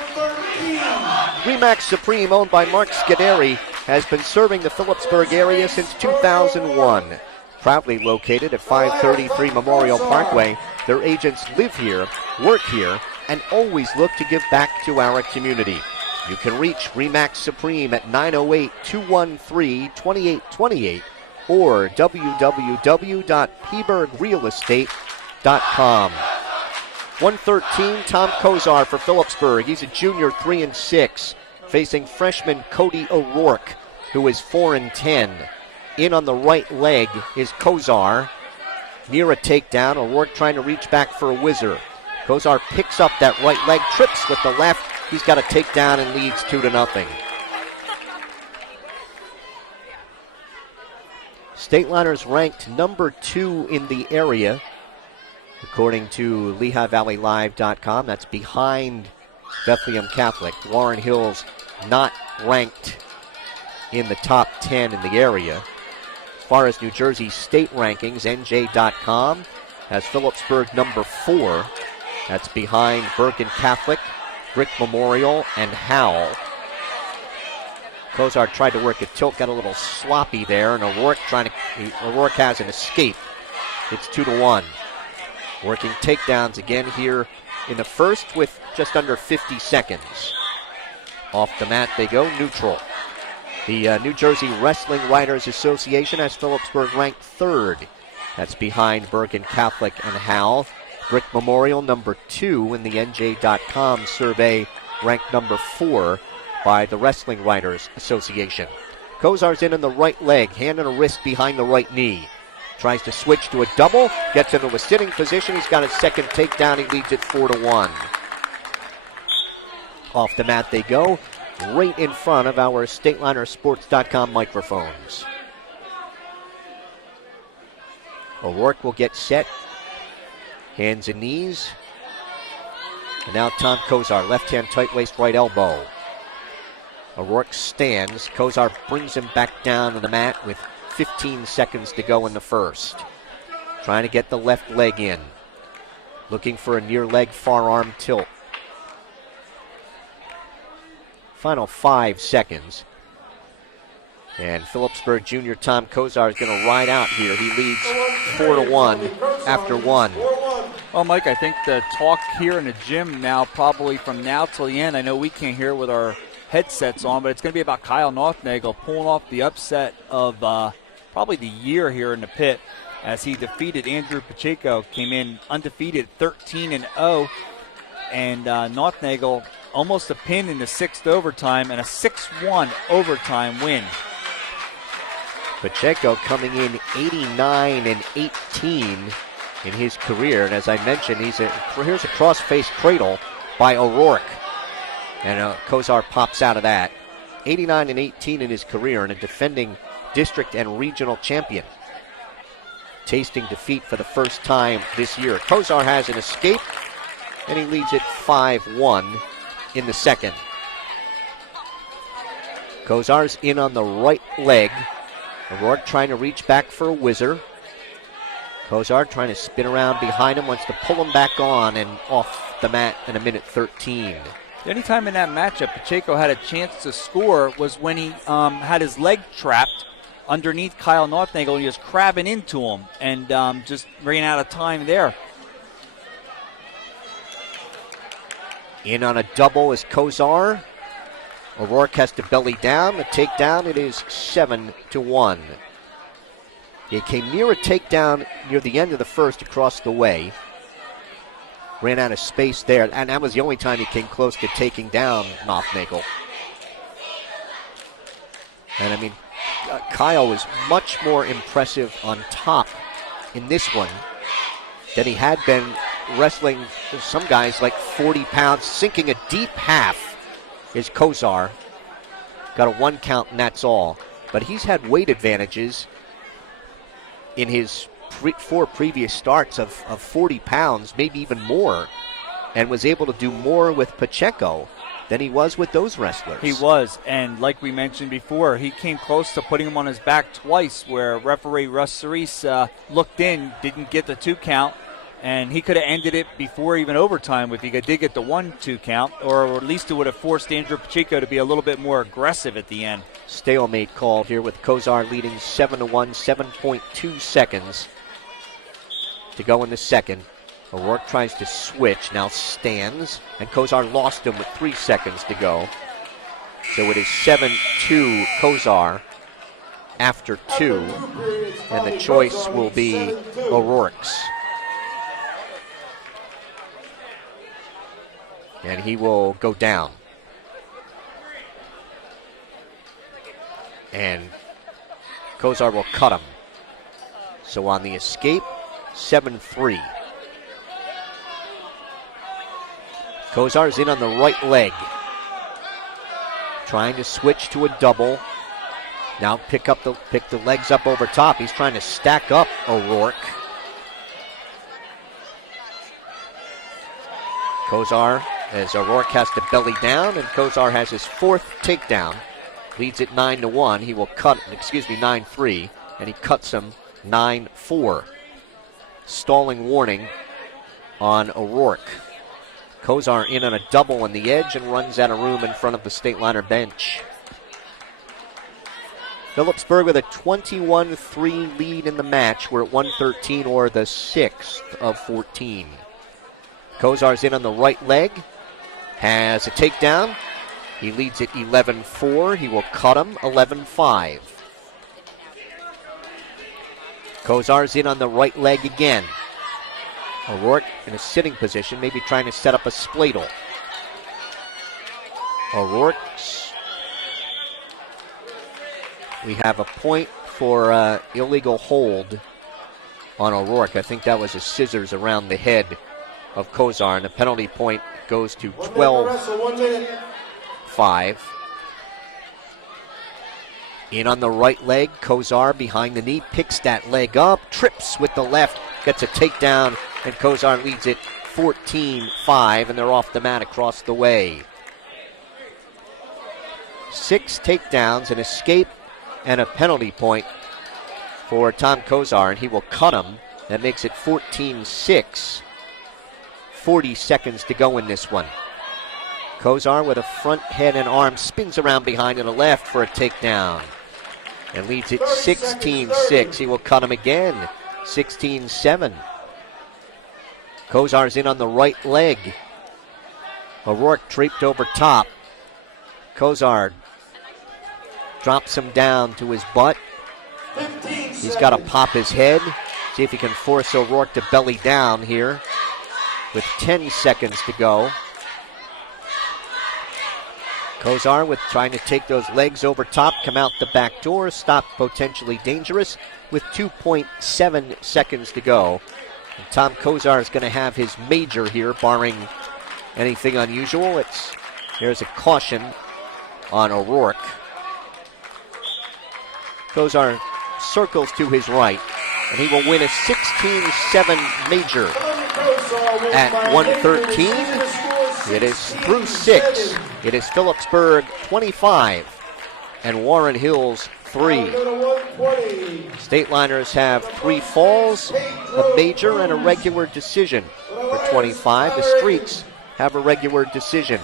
Remax Supreme, owned by Mark Scuderi, has been serving the Phillipsburg area since 2001. Proudly located at 533 Memorial Parkway, their agents live here, work here, and always look to give back to our community. You can reach Remax Supreme at 908-213-2828 or www.pbergrealestate.com. 113, Tom Kozar for Phillipsburg. He's a junior, 3-6, facing freshman Cody O'Rourke, who is 4-10. In on the right leg is Kozar. Near a takedown, O'Rourke trying to reach back for a whizzer. Kozar picks up that right leg, trips with the left. He's got a takedown and leads 2-0. State Liners ranked number 2 in the area, according to LehighValleyLive.com. That's behind Bethlehem Catholic. Warren Hills not ranked in the top 10 in the area. As far as New Jersey state rankings, NJ.com has Phillipsburg number 4. That's behind Bergen Catholic, Brick Memorial, and Howell. Kozar tried to work a tilt, got a little sloppy there, and O'Rourke has an escape. It's 2-1. Working takedowns again here in the first with just under 50 seconds. Off the mat they go, neutral. The New Jersey Wrestling Writers Association has Phillipsburg ranked 3rd. That's behind Bergen Catholic and Howell. Brick Memorial number 2 in the NJ.com survey, ranked number 4 by the Wrestling Writers Association. Kozar's in on the right leg, hand and a wrist behind the right knee. Tries to switch to a double, gets into a sitting position. He's got a second takedown. He leads it 4-1. Off the mat they go, right in front of our StatelinerSports.com microphones. O'Rourke will get set. Hands and knees. And now Tom Kozar, left hand tight waist, right elbow. O'Rourke stands. Kozar brings him back down to the mat with 15 seconds to go in the first. Trying to get the left leg in. Looking for a near leg forearm tilt. Final 5 seconds. And Phillipsburg Jr. Tom Kozar is going to ride out here. He leads 4-1 after 1. Well, Mike, I think the talk here in the gym now, probably from now till the end, I know we can't hear with our headsets on, but it's going to be about Kyle Northnagel pulling off the upset of probably the year here in the pit as he defeated Andrew Pacheco, came in undefeated 13-0, and Northnagel almost a pin in the 6th overtime and a 6-1 overtime win. Pacheco coming in 89-18 in his career, and as I mentioned, here's a cross-face cradle by O'Rourke, and Kozar pops out of that. 89-18 in his career, and a defending district and regional champion. Tasting defeat for the first time this year. Kozar has an escape, and he leads it 5-1 in the second. Kozar's in on the right leg. O'Rourke trying to reach back for a whizzer. Kozar trying to spin around behind him, wants to pull him back on and off the mat in a minute 13. The only time in that matchup Pacheco had a chance to score was when he had his leg trapped underneath Kyle Northnagel, and he was crabbing into him and just ran out of time there. In on a double is Kozar. O'Rourke has to belly down. The takedown, it is 7-1. He came near a takedown near the end of the first across the way. Ran out of space there, and that was the only time he came close to taking down Northnagel. And I mean, Kyle was much more impressive on top in this one than he had been wrestling some guys like 40 pounds. Sinking a deep half is Kozar. Got a 1 count and that's all. But he's had weight advantages in his 4 previous starts of 40 pounds, maybe even more, and was able to do more with Pacheco than he was with those wrestlers. He was, and like we mentioned before, he came close to putting him on his back twice, where referee Russ Cerise looked in, didn't get the 2 count, and he could have ended it before even overtime if he did get the 1-2 count, or at least it would have forced Andrew Pacheco to be a little bit more aggressive at the end. Stalemate called here with Kozar leading 7-1, 7.2 seconds to go in the second. O'Rourke tries to switch, now stands, and Kozar lost him with 3 seconds to go. So it is 7-2 Kozar after 2, and the choice will be O'Rourke's. And he will go down. And Kozar will cut him. So on the escape, 7-3. Kozar's in on the right leg. Trying to switch to a double. Now pick the legs up over top. He's trying to stack up O'Rourke. Kozar, as O'Rourke has to belly down, and Kozar has his 4th takedown. Leads it 9-1. He will cut, 9-3, and he cuts him 9-4. Stalling warning on O'Rourke. Kozar in on a double on the edge and runs out of room in front of the State Liner bench. Phillipsburg with a 21-3 lead in the match. We're at 113, or the 6th of 14. Kozar's in on the right leg. Has a takedown. He leads it 11-4. He will cut him 11-5. Kozar's in on the right leg again. O'Rourke in a sitting position, maybe trying to set up a spladle. O'Rourke's. We have a point for illegal hold on O'Rourke. I think that was a scissors around the head of Kozar, and the penalty point goes to 12-5. In on the right leg, Kozar behind the knee, picks that leg up, trips with the left, gets a takedown, and Kozar leads it 14-5, and they're off the mat across the way. 6 takedowns, an escape, and a penalty point for Tom Kozar, and he will cut him. That makes it 14-6. 40 seconds to go in this one. Kozar with a front head and arm spins around behind to the left for a takedown and leads it 16-6. He will cut him again, 16-7. Kozar's in on the right leg. O'Rourke draped over top. Kozar drops him down to his butt. He's got to pop his head. See if he can force O'Rourke to belly down here with 10 seconds to go. Kozar with trying to take those legs over top, come out the back door, stop potentially dangerous with 2.7 seconds to go. And Tom Kozar is going to have his major here, barring anything unusual. There's a caution on O'Rourke. Kozar circles to his right, and he will win a 16-7 major at 113. It is through 6. It is Phillipsburg 25 and Warren Hills 3. State Liners have 3 falls, a major, and a regular decision for 25. The Streaks have a regular decision.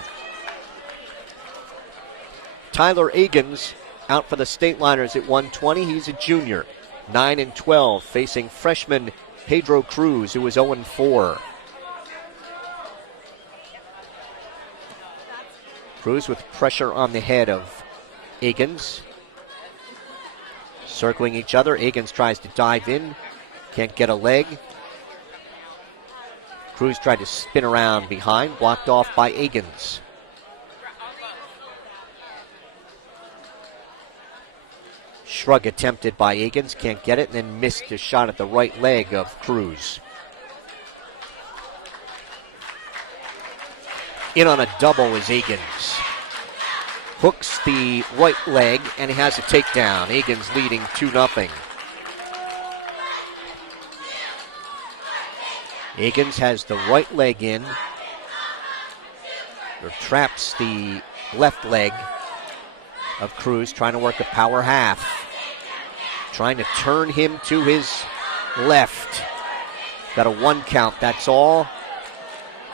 Tyler Agins out for the State Liners at 120. He's a junior, 9-12, facing freshman Pedro Cruz, who is 0-4. Cruz with pressure on the head of Agins. Circling each other. Agins tries to dive in. Can't get a leg. Cruz tried to spin around behind. Blocked off by Agins. Shrug attempted by Agins. Can't get it. And then missed a shot at the right leg of Cruz. In on a double is Agins. Hooks the right leg, and he has a takedown. Agins leading 2-0. Agins has the right leg in. Or traps the left leg of Cruz, trying to work a power half. Trying to turn him to his left. Got a 1 count, that's all.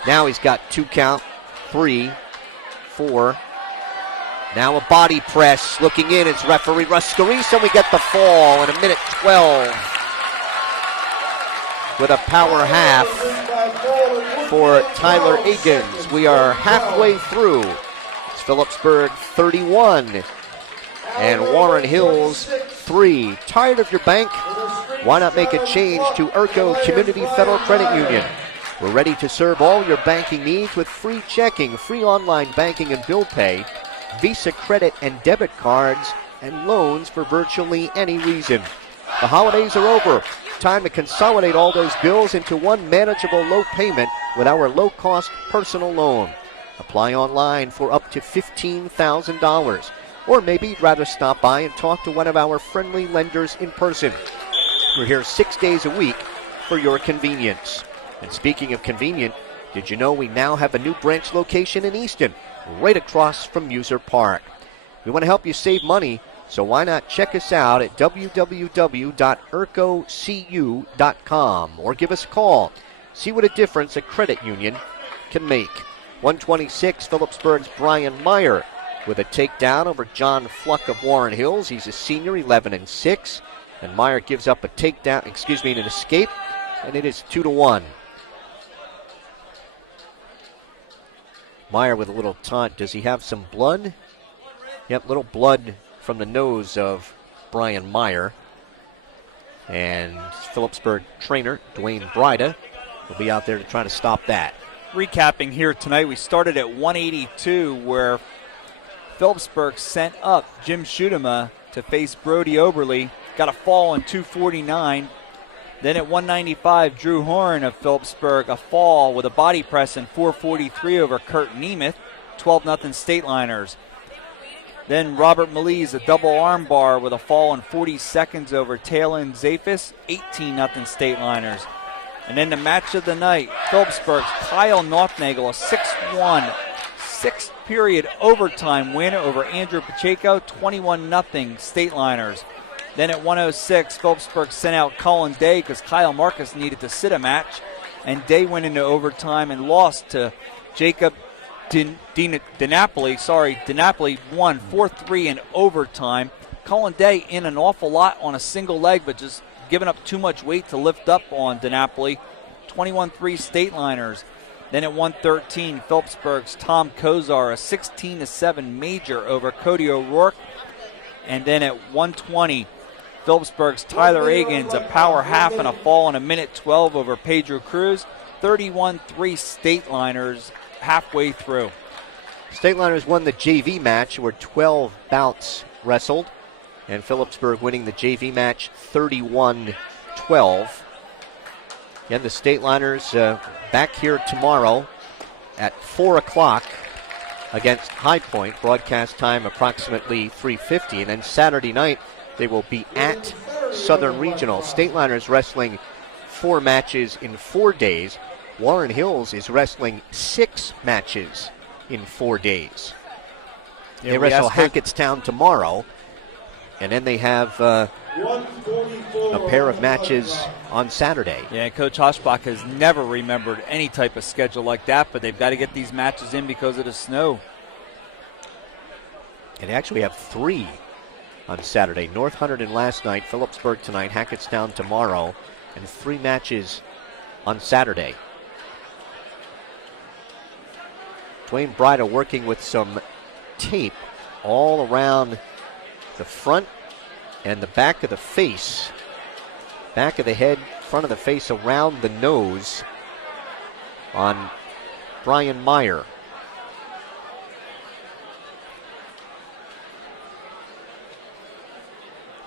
Now he's got 2 count. 3, 4. Now a body press. Looking in, it's referee Ruscarisa. We get the fall in 1:12 with a power half for Tyler Agins. We are halfway through. It's Phillipsburg 31 and Warren Hills 3. Tired of your bank? Why not make a change to Urco Community Federal Credit Union? We're ready to serve all your banking needs with free checking, free online banking and bill pay, Visa credit and debit cards, and loans for virtually any reason. The holidays are over. Time to consolidate all those bills into one manageable low payment with our low-cost personal loan. Apply online for up to $15,000. Or maybe you'd rather stop by and talk to one of our friendly lenders in person. We're here 6 days a week for your convenience. And speaking of convenient, did you know we now have a new branch location in Easton, right across from Muser Park? We want to help you save money, so why not check us out at www.urcocu.com or give us a call. See what a difference a credit union can make. 126, Phillipsburg's Brian Meyer with a takedown over John Fluck of Warren Hills. He's a senior, 11-6, and Meyer gives up a takedown, an escape, and it is 2-1. Meyer with a little taunt. Does he have some blood? Yep, little blood from the nose of Brian Meyer. And Phillipsburg trainer Dwayne Bryda will be out there to try to stop that. Recapping here tonight, we started at 182 where Phillipsburg sent up Jim Schutema to face Brody Oberly. Got a fall in 249. Then at 195, Drew Horn of Phillipsburg, a fall with a body press in 443 over Kurt Nemeth, 12-0 State Liners. Then Robert Maliz, a double arm bar with a fall in 40 seconds over Talon Zafis, 18-0 State Liners. And then the match of the night, Phillipsburg's Kyle Nothnagel, a 6-1, sixth-period overtime win over Andrew Pacheco, 21-0 State Liners. Then at 1:06, Phillipsburg sent out Colin Day because Kyle Marcus needed to sit a match, and Day went into overtime and lost to Jacob DiNapoli. DiNapoli won 4-3 in overtime. Colin Day in an awful lot on a single leg, but just giving up too much weight to lift up on DiNapoli. 21-3 State Liners. Then at 1:13, Phillipsburg's Tom Kozar, a 16-7 major over Cody O'Rourke. And then at 1:20, Phillipsburg's Tyler Agins, a power half and a fall in 1:12 over Pedro Cruz. 31-3 State Liners halfway through. State Liners won the JV match, where 12 bouts wrestled, and Phillipsburg winning the JV match 31-12. Again, the State Liners back here tomorrow at 4 o'clock against High Point. Broadcast time approximately 3:50. And then Saturday night, they will be at Southern Regional. State Liners wrestling 4 matches in 4 days. Warren Hills is wrestling 6 matches in 4 days. They wrestle Hackettstown tomorrow, and then they have a pair of matches on Saturday. Yeah, Coach Hoschbach has never remembered any type of schedule like that, but they've got to get these matches in because of the snow. And they actually have 3 on Saturday. North Hunterdon last night, Phillipsburg tonight, Hackettstown tomorrow, and 3 matches on Saturday. Dwayne Bryda working with some tape all around the front and the back of the face, back of the head, front of the face, around the nose on Brian Meyer.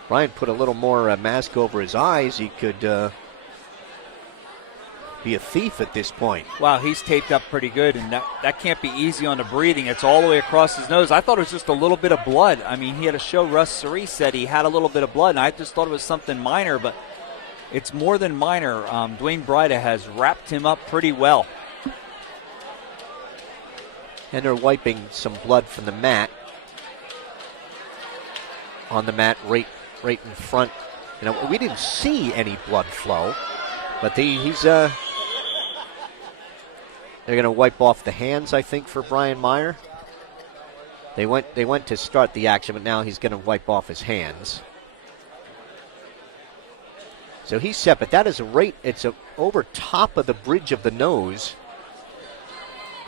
Brian put a little more mask over his eyes. He could be a thief at this point. Wow, he's taped up pretty good, and that can't be easy on the breathing. It's all the way across his nose. I thought it was just a little bit of blood. I mean, he had a show, Russ Cerise said he had a little bit of blood, and I just thought it was something minor, but it's more than minor. Dwayne Bryda has wrapped him up pretty well. And they're wiping some blood from the mat. On the mat right in front. You know, we didn't see any blood flow, but they're going to wipe off the hands, I think, for Brian Meyer. They went to start the action, but now he's going to wipe off his hands. So he's set, but that is it's over top of the bridge of the nose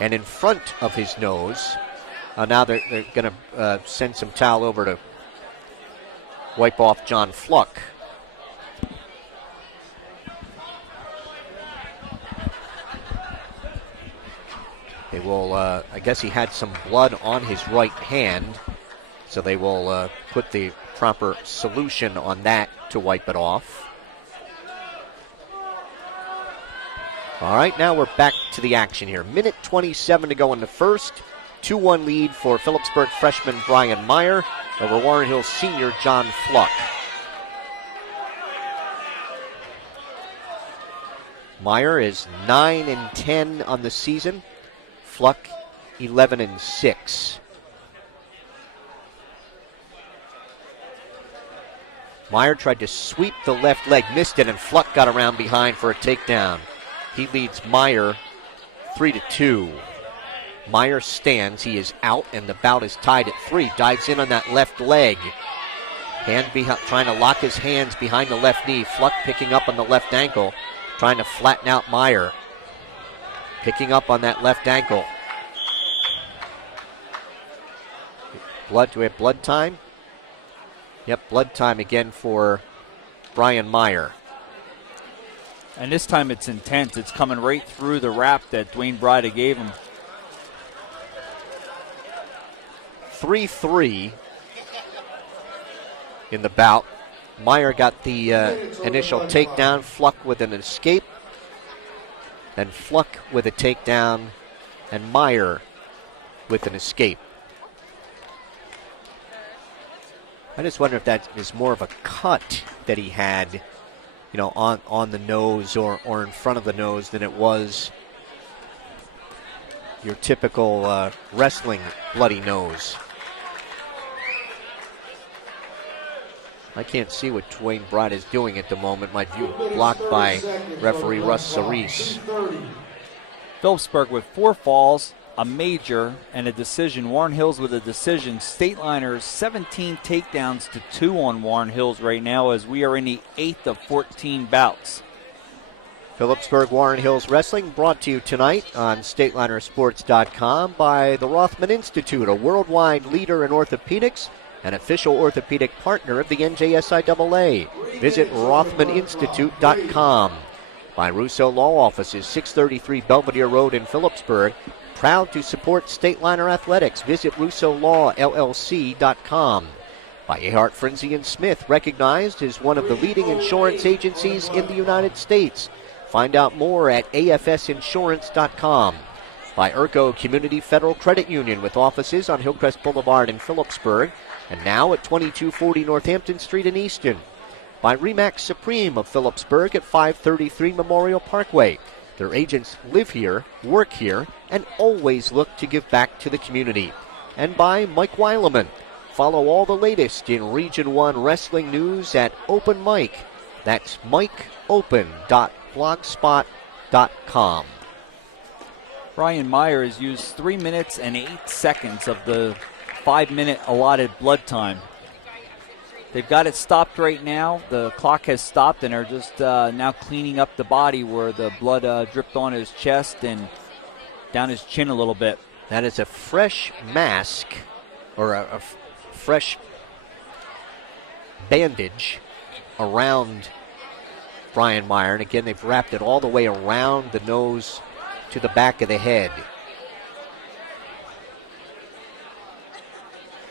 and in front of his nose. Now they're going to send some towel over to wipe off John Fluck. They will, I guess he had some blood on his right hand, so they will put the proper solution on that to wipe it off. All right, now we're back to the action here. 1:27 to go in the first. 2-1 lead for Phillipsburg freshman Brian Meyer over Warren Hills senior John Fluck. Meyer is 9-10 on the season. Fluck 11-6. Meyer tried to sweep the left leg, missed it, and Fluck got around behind for a takedown. He leads Meyer 3-2. Meyer stands, he is out, and the bout is tied at 3. Dives in on that left leg. Trying to lock his hands behind the left knee. Fluck picking up on the left ankle, trying to flatten out Meyer. Picking up on that left ankle. Blood, do we have blood time? Yep, blood time again for Brian Meyer. And this time it's intense. It's coming right through the wrap that Dwayne Bryda gave him. 3-3 in the bout. Meyer got the initial takedown. Fluck with an escape. Then Fluck with a takedown, and Meyer with an escape. I just wonder if that is more of a cut that he had, on the nose or in front of the nose than it was your typical wrestling bloody nose. I can't see what Dwayne Bright is doing at the moment. My view blocked by referee Russ Cerise. Phillipsburg with 4 falls, a major, and a decision. Warren Hills with a decision. Stateliners 17 takedowns to 2 on Warren Hills right now as we are in the 8th of 14 bouts. Phillipsburg Warren Hills Wrestling brought to you tonight on StatelinerSports.com by the Rothman Institute, a worldwide leader in orthopedics, an official orthopedic partner of the NJSIAA. Visit RothmanInstitute.com. By Russo Law Offices, 633 Belvedere Road in Phillipsburg. Proud to support Stateliner Athletics. Visit RussoLawLLC.com. By Ahart Frenzy and Smith, recognized as one of the leading insurance agencies in the United States. Find out more at AFSinsurance.com. By Urco Community Federal Credit Union with offices on Hillcrest Boulevard in Phillipsburg and now at 2240 Northampton Street in Easton. By Remax Supreme of Phillipsburg at 533 Memorial Parkway. Their agents live here, work here, and always look to give back to the community. And by Mike Weileman. Follow all the latest in Region 1 wrestling news at Open Mike. That's mikeopen.blogspot.com. Brian Meyer has used 3 minutes and 8 seconds of the 5-minute allotted blood time. They've got it stopped right now. The clock has stopped, and they're just now cleaning up the body where the blood dripped on his chest and down his chin a little bit. That is a fresh mask or a fresh bandage around Brian Meyer. And again, they've wrapped it all the way around the nose to the back of the head.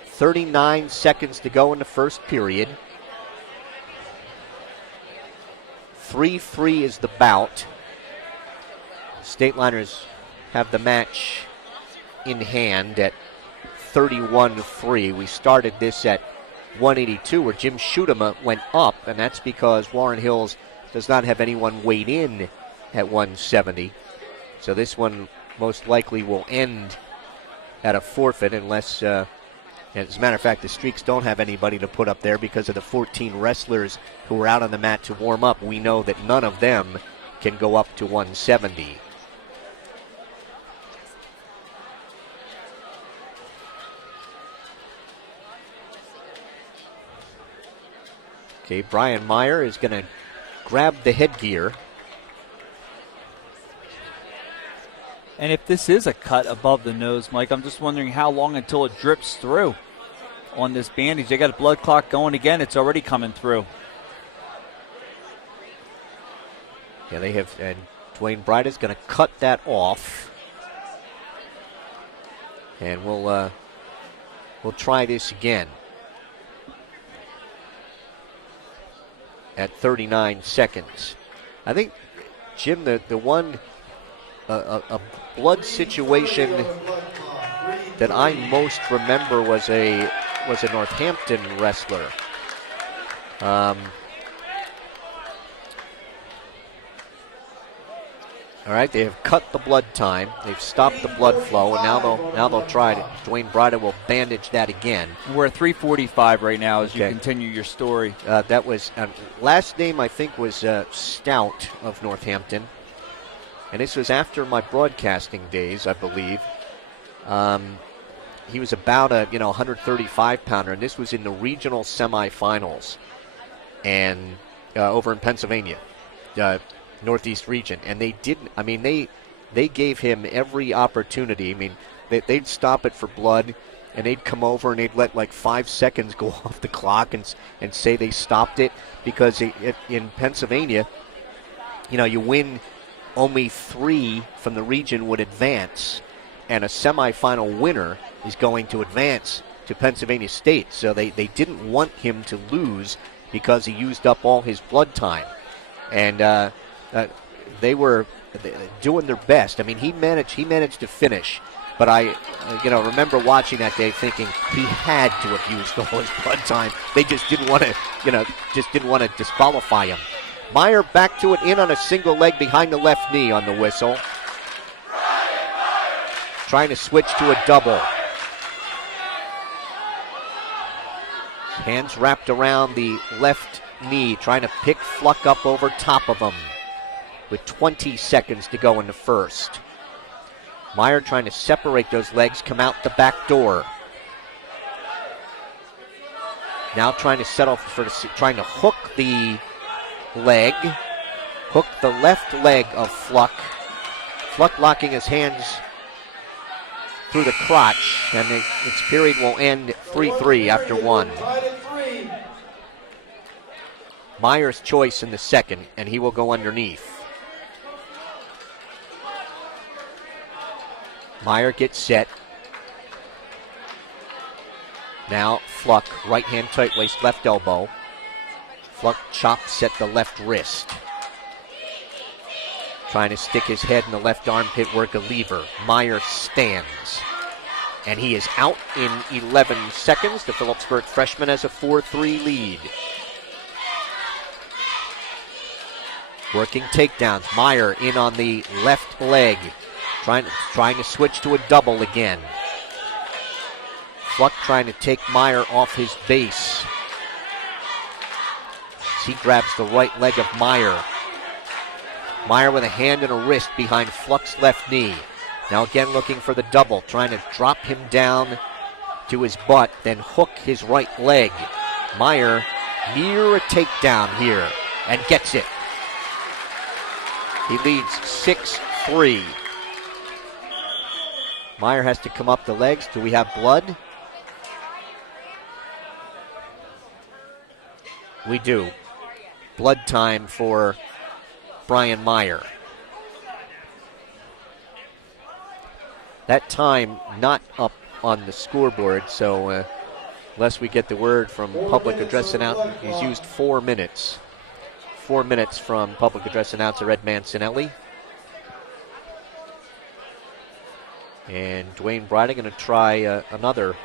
39 seconds to go in the first period. 3-3 is the bout. Stateliners have the match in hand at 31-3. We started this at 182 where Jim Schutema went up, and that's because Warren Hills does not have anyone weighed in at 170. So this one most likely will end at a forfeit unless... as a matter of fact, the Streaks don't have anybody to put up there because of the 14 wrestlers who were out on the mat to warm up. We know that none of them can go up to 170. Okay, Brian Meyer is going to grab the headgear. And if this is a cut above the nose, Mike, I'm just wondering how long until it drips through on this bandage. They got a blood clot going again. It's already coming through. Yeah, they have, and Dwayne Bright is going to cut that off. And we'll try this again at 39 seconds. I think, Jim, the one a blood situation that I most remember was a Northampton wrestler. All right, they have cut the blood time. They've stopped the blood flow, and now they'll try it. Dwayne Bryda will bandage that again. We're at 3:45 right now as you continue your story. That was last name I think was Stout of Northampton, and this was after my broadcasting days, I believe. He was about a 135 pounder, and this was in the regional semifinals, and over in Pennsylvania. Northeast region, and they didn't. I mean, they gave him every opportunity. I mean, they'd stop it for blood, and they'd come over and they'd let like 5 seconds go off the clock and say they stopped it because in Pennsylvania, you win only 3 from the region would advance, and a semifinal winner is going to advance to Pennsylvania State. So they didn't want him to lose because he used up all his blood time, and. They were doing their best. I mean, he managed to finish, But I remember watching that day thinking he had to have used all his blood time. They just didn't want to, disqualify him. Meyer back to it, in on a single leg behind the left knee on the whistle. Trying to switch to a double. Hands wrapped around the left knee, trying to pick Fluck up over top of him with 20 seconds to go in the first. Meyer trying to separate those legs, come out the back door. Now trying to settle trying to hook the leg, hook the left leg of Fluck. Fluck locking his hands through the crotch, and its period will end 3-3 after one. Meyer's choice in the second, and he will go underneath. Meyer gets set. Now Fluck, right hand tight waist, left elbow. Fluck chops at the left wrist. Trying to stick his head in the left armpit, work a lever. Meyer stands. And he is out in 11 seconds. The Phillipsburg freshman has a 4-3 lead. Working takedowns. Meyer in on the left leg. Trying to switch to a double again. Fluck trying to take Meyer off his base. He grabs the right leg of Meyer. Meyer with a hand and a wrist behind Fluck's left knee. Now again looking for the double, trying to drop him down to his butt, then hook his right leg. Meyer near a takedown here and gets it. He leads 6-3. Meyer has to come up the legs. Do we have blood? We do. Blood time for Brian Meyer. That time not up on the scoreboard, so unless we get the word from public address announcer, he's used 4 minutes. 4 minutes from public address announcer Ed Mancinelli. And Dwayne Bryden going to try another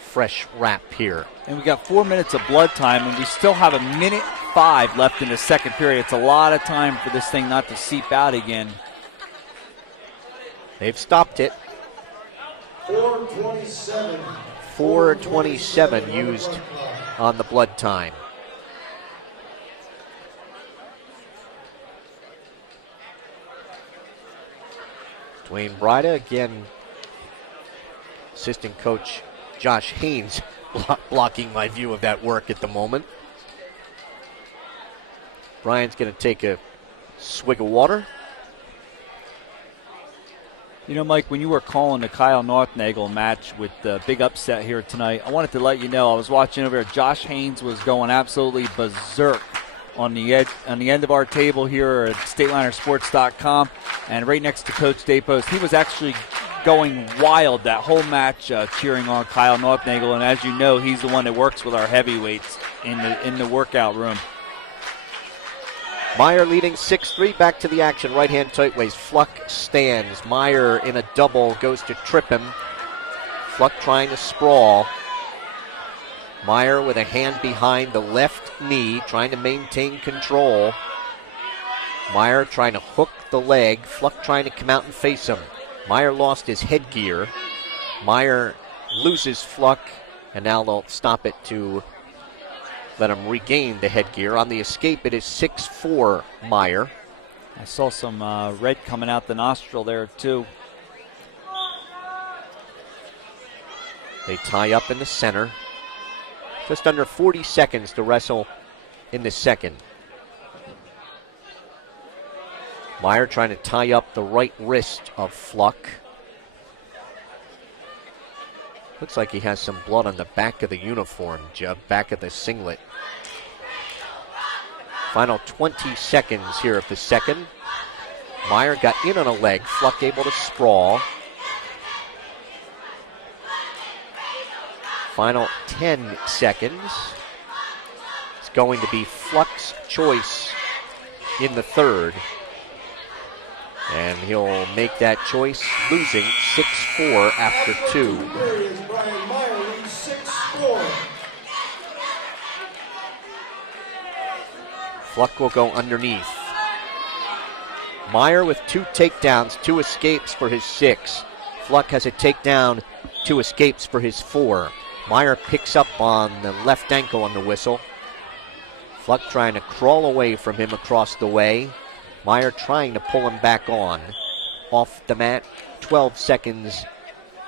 fresh wrap here. And we got 4 minutes of blood time, and we still have 1:05 left in the second period. It's a lot of time for this thing not to seep out again. They've stopped it. 4:27. 4:27 used on the blood time. Dwayne Bryda, again, assistant coach Josh Haynes blocking my view of that work at the moment. Brian's going to take a swig of water. You know, Mike, when you were calling the Kyle Northnagel match with the big upset here tonight, I wanted to let you know I was watching over here. Josh Haynes was going absolutely berserk on the end of our table here at StatelinerSports.com, and right next to Coach Dapos. He was actually going wild that whole match, cheering on Kyle Northnagel, and as you know, he's the one that works with our heavyweights in the workout room. Meyer leading 6-3, back to the action. Right hand tight waist. Fluck stands. Meyer in a double goes to trip him. Fluck trying to sprawl. Meyer with a hand behind the left knee, trying to maintain control. Meyer trying to hook the leg. Fluck trying to come out and face him. Meyer lost his headgear. Meyer loses Fluck, and now they'll stop it to let him regain the headgear. On the escape, it is 6-4 Meyer. I saw some red coming out the nostril there, too. They tie up in the center. Just under 40 seconds to wrestle in the second. Meyer trying to tie up the right wrist of Fluck. Looks like he has some blood on the back of the uniform, Jeb, back of the singlet. Final 20 seconds here of the second. Meyer got in on a leg. Fluck able to sprawl. Final 10 seconds. It's going to be Fluck's choice in the third. And he'll make that choice, losing 6-4 after 2. Periods, Brian Meyer leads 6-4. Fluck will go underneath. Meyer with 2 takedowns, 2 escapes for his 6. Fluck has a takedown, 2 escapes for his 4. Meyer picks up on the left ankle on the whistle. Fluck trying to crawl away from him across the way. Meyer trying to pull him back on. Off the mat, 12 seconds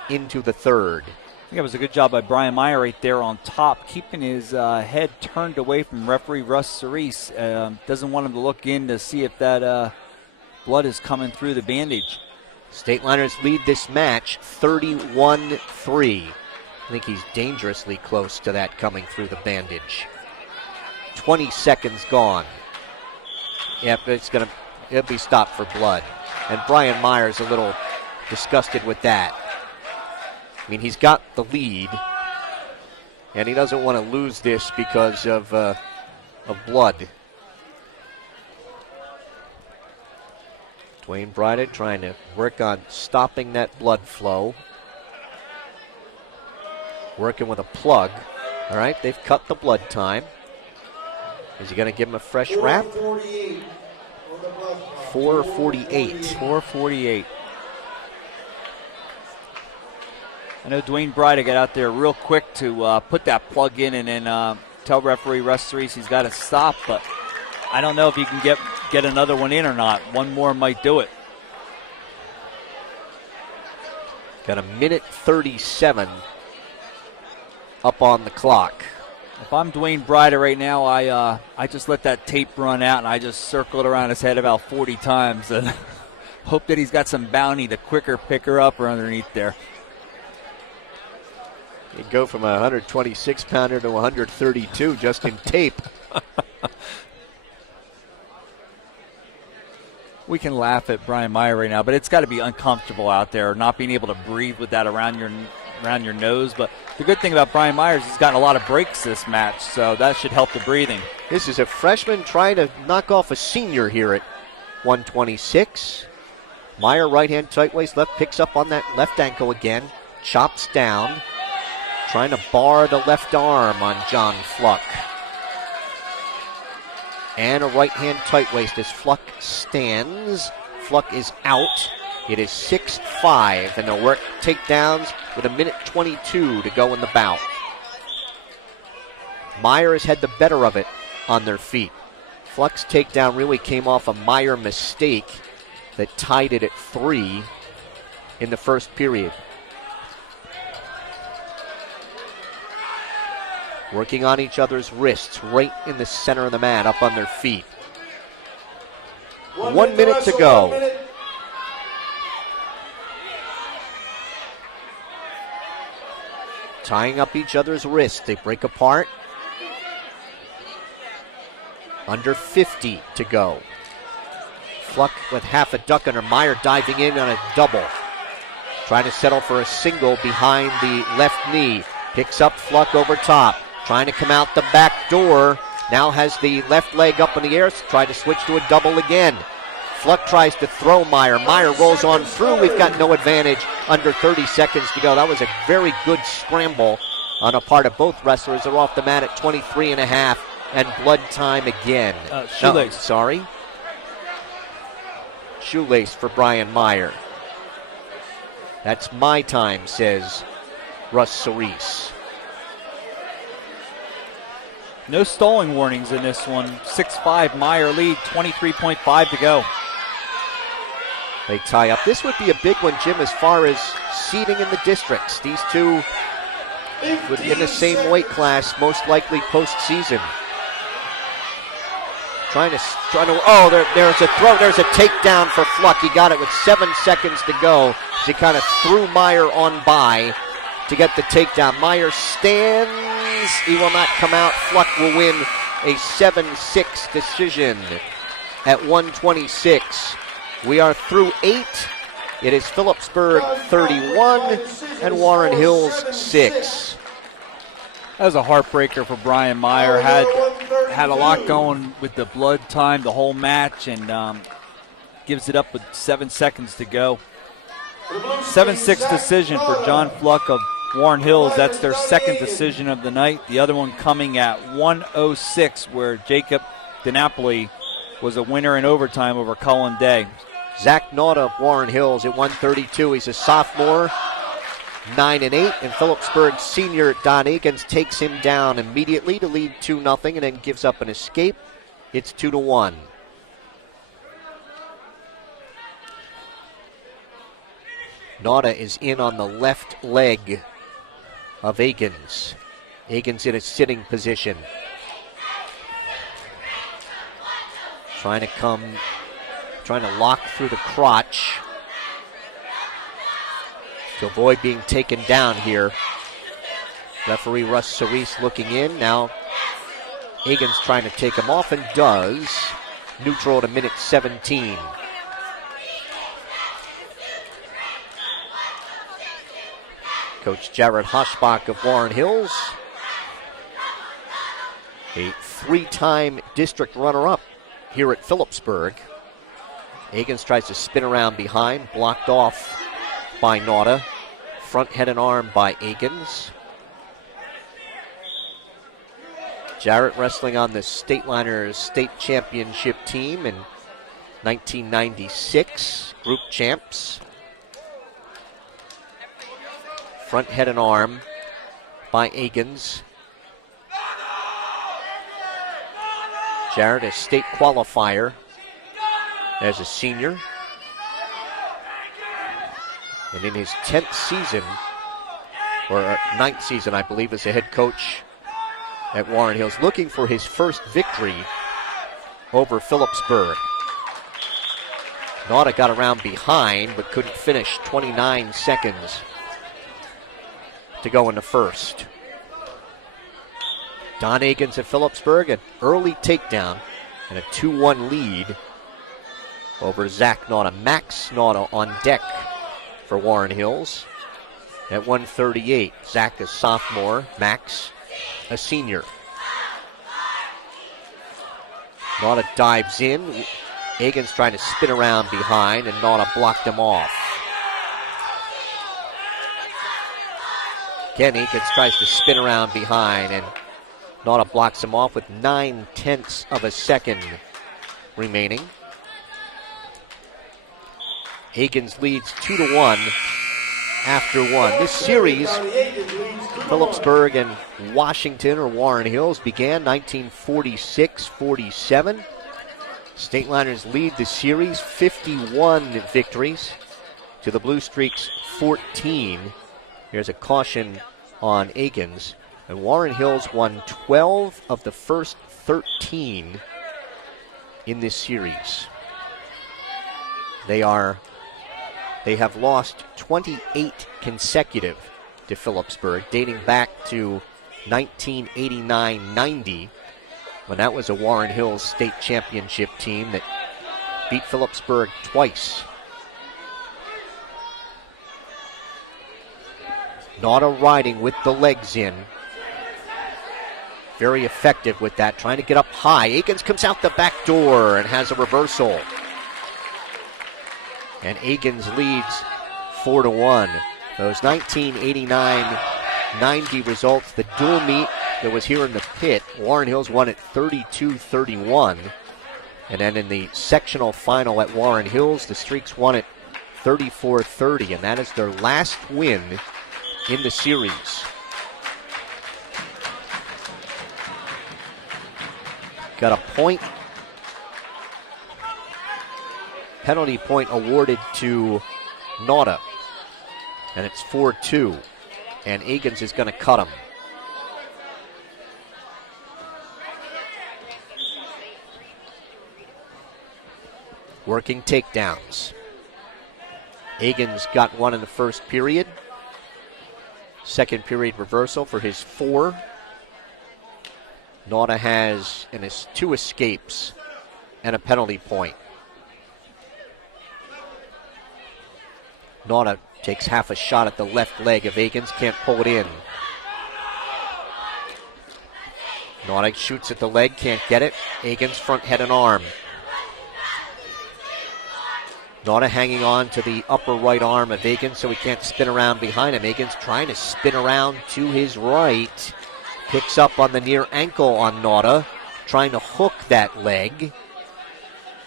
into the third. I think it was a good job by Brian Meyer right there on top, keeping his head turned away from referee Russ Cerise. Doesn't want him to look in to see if that blood is coming through the bandage. State Liners lead this match 31-3. I think he's dangerously close to that coming through the bandage. 20 seconds gone. Yep, it'll be stopped for blood. And Brian Meyer's a little disgusted with that. I mean, he's got the lead, and he doesn't want to lose this because of blood. Dwayne Bryden trying to work on stopping that blood flow. Working with a plug. All right, they've cut the blood time. Is he going to give him a fresh wrap? 4:48 on the blood clock. 4:48. 4:48. I know Dwayne Bryden got out there real quick to put that plug in and then tell referee Russ Cerise he's got to stop, but I don't know if he can get another one in or not. One more might do it. Got a minute 37 up on the clock. If I'm Dwayne Bryden right now, I just let that tape run out and I just circle it around his head about 40 times and hope that he's got some bounty to quicker pick her up or underneath there. You go from a 126-pounder to 132 just in tape. We can laugh at Brian Meyer right now, but it's got to be uncomfortable out there, not being able to breathe with that around your nose. But the good thing about Brian Meyer is he's gotten a lot of breaks this match, so that should help the breathing. This is a freshman trying to knock off a senior here at 126. Meyer, right-hand tight waist, left, picks up on that left ankle again, chops down, trying to bar the left arm on John Fluck. And a right-hand tight waist as Fluck stands. Fluck is out. It is 6-5, and they'll work takedowns with a minute 22 to go in the bout. Meyer has had the better of it on their feet. Fluck's takedown really came off a Meyer mistake that tied it at 3 in the first period. Working on each other's wrists right in the center of the mat, up on their feet. 1 minute to go. 1 minute. Tying up each other's wrists. They break apart. Under 50 to go. Fluck with half a duck under. Meyer diving in on a double. Trying to settle for a single behind the left knee. Picks up Fluck over top. Trying to come out the back door. Now has the left leg up in the air. Trying to switch to a double again. Fluck tries to throw Meyer. Meyer rolls on through. We've got no advantage. Under 30 seconds to go. That was a very good scramble on a part of both wrestlers. They're off the mat at 23 and a half. And blood time again. Shoelace. Sorry. Shoelace for Brian Meyer. That's my time, says Russ Cerise. No stalling warnings in this one. 6-5 Meyer lead, 23.5 to go. They tie up. This would be a big one, Jim, as far as seeding in the districts. These two would be in the same weight class, most likely postseason. Trying to there's a throw. There's a takedown for Fluck. He got it with 7 seconds to go. He kind of threw Meyer on by to get the takedown. Meyer stands. He will not come out. Fluck will win a 7-6 decision at 126. We are through 8. It is Phillipsburg 31 and Warren Hills 6. That was a heartbreaker for Brian Meyer. Had a lot going with the blood time the whole match, and gives it up with 7 seconds to go. 7-6 decision for John Fluck of Warren Hills. That's their second decision of the night. The other one coming at 1:06, where Jacob DiNapoli was a winner in overtime over Cullen Day. Zach Nauta of Warren Hills at 132. He's a sophomore, 9-8, and Phillipsburg senior Don Akins takes him down immediately to lead 2-0 and then gives up an escape. It's 2-1. Nauta is in on the left leg of Akins. Akins in a sitting position. Trying to lock through the crotch to avoid being taken down here. Referee Russ Cerise looking in. Now Akins trying to take him off and does. Neutral at a minute 17. Coach Jared Hoschbach of Warren Hills, a 3-time district runner-up here at Phillipsburg. Akins tries to spin around behind, blocked off by Nauta. Front head and arm by Akins. Jarrett wrestling on the Stateliners state championship team in 1996, group champs. Front head and arm by Akins. Jarrett, a state qualifier as a senior. And in his 10th season, or 9th season, I believe, as a head coach at Warren Hills, looking for his first victory over Phillipsburg. Nauta got around behind, but couldn't finish. 29 seconds to go in the first. Don Akins at Phillipsburg, an early takedown and a 2-1 lead over Zach Nauta. Max Nauta on deck for Warren Hills at 138. Zach a sophomore, Max a senior. Nauta dives in. Akins trying to spin around behind, and Nauta blocked him off. Again, Akins tries to spin around behind, and Nauta blocks him off with 9/10 of a second remaining. Akins leads 2-1 after one. This series, Phillipsburg and Washington or Warren Hills, began 1946-47. Stateliners lead the series 51 victories to the Blue Streaks 14. Here's a caution on Akins. And Warren Hills won 12 of the first 13 in this series. They have lost 28 consecutive to Phillipsburg, dating back to 1989-90, when that was a Warren Hills state championship team that beat Phillipsburg twice. Nauta riding with the legs in. Very effective with that, trying to get up high. Akins comes out the back door and has a reversal. And Akins leads 4-1. Those 1989-90 results, the dual meet that was here in the pit, Warren Hills won at 32-31. And then in the sectional final at Warren Hills, the Streaks won at 34-30. And that is their last win in the series. Got a point. Penalty point awarded to Nauta. And it's 4-2. And Akins is going to cut him. Working takedowns. Akins got one in the first period. Second period reversal for his 4. Nauta has 2 escapes and a penalty point. Nauta takes half a shot at the left leg of Akins, can't pull it in. Nauta shoots at the leg, can't get it. Akins front head and arm. Nauta hanging on to the upper right arm of Akins so he can't spin around behind him. Akins trying to spin around to his right. Picks up on the near ankle on Nauta, trying to hook that leg.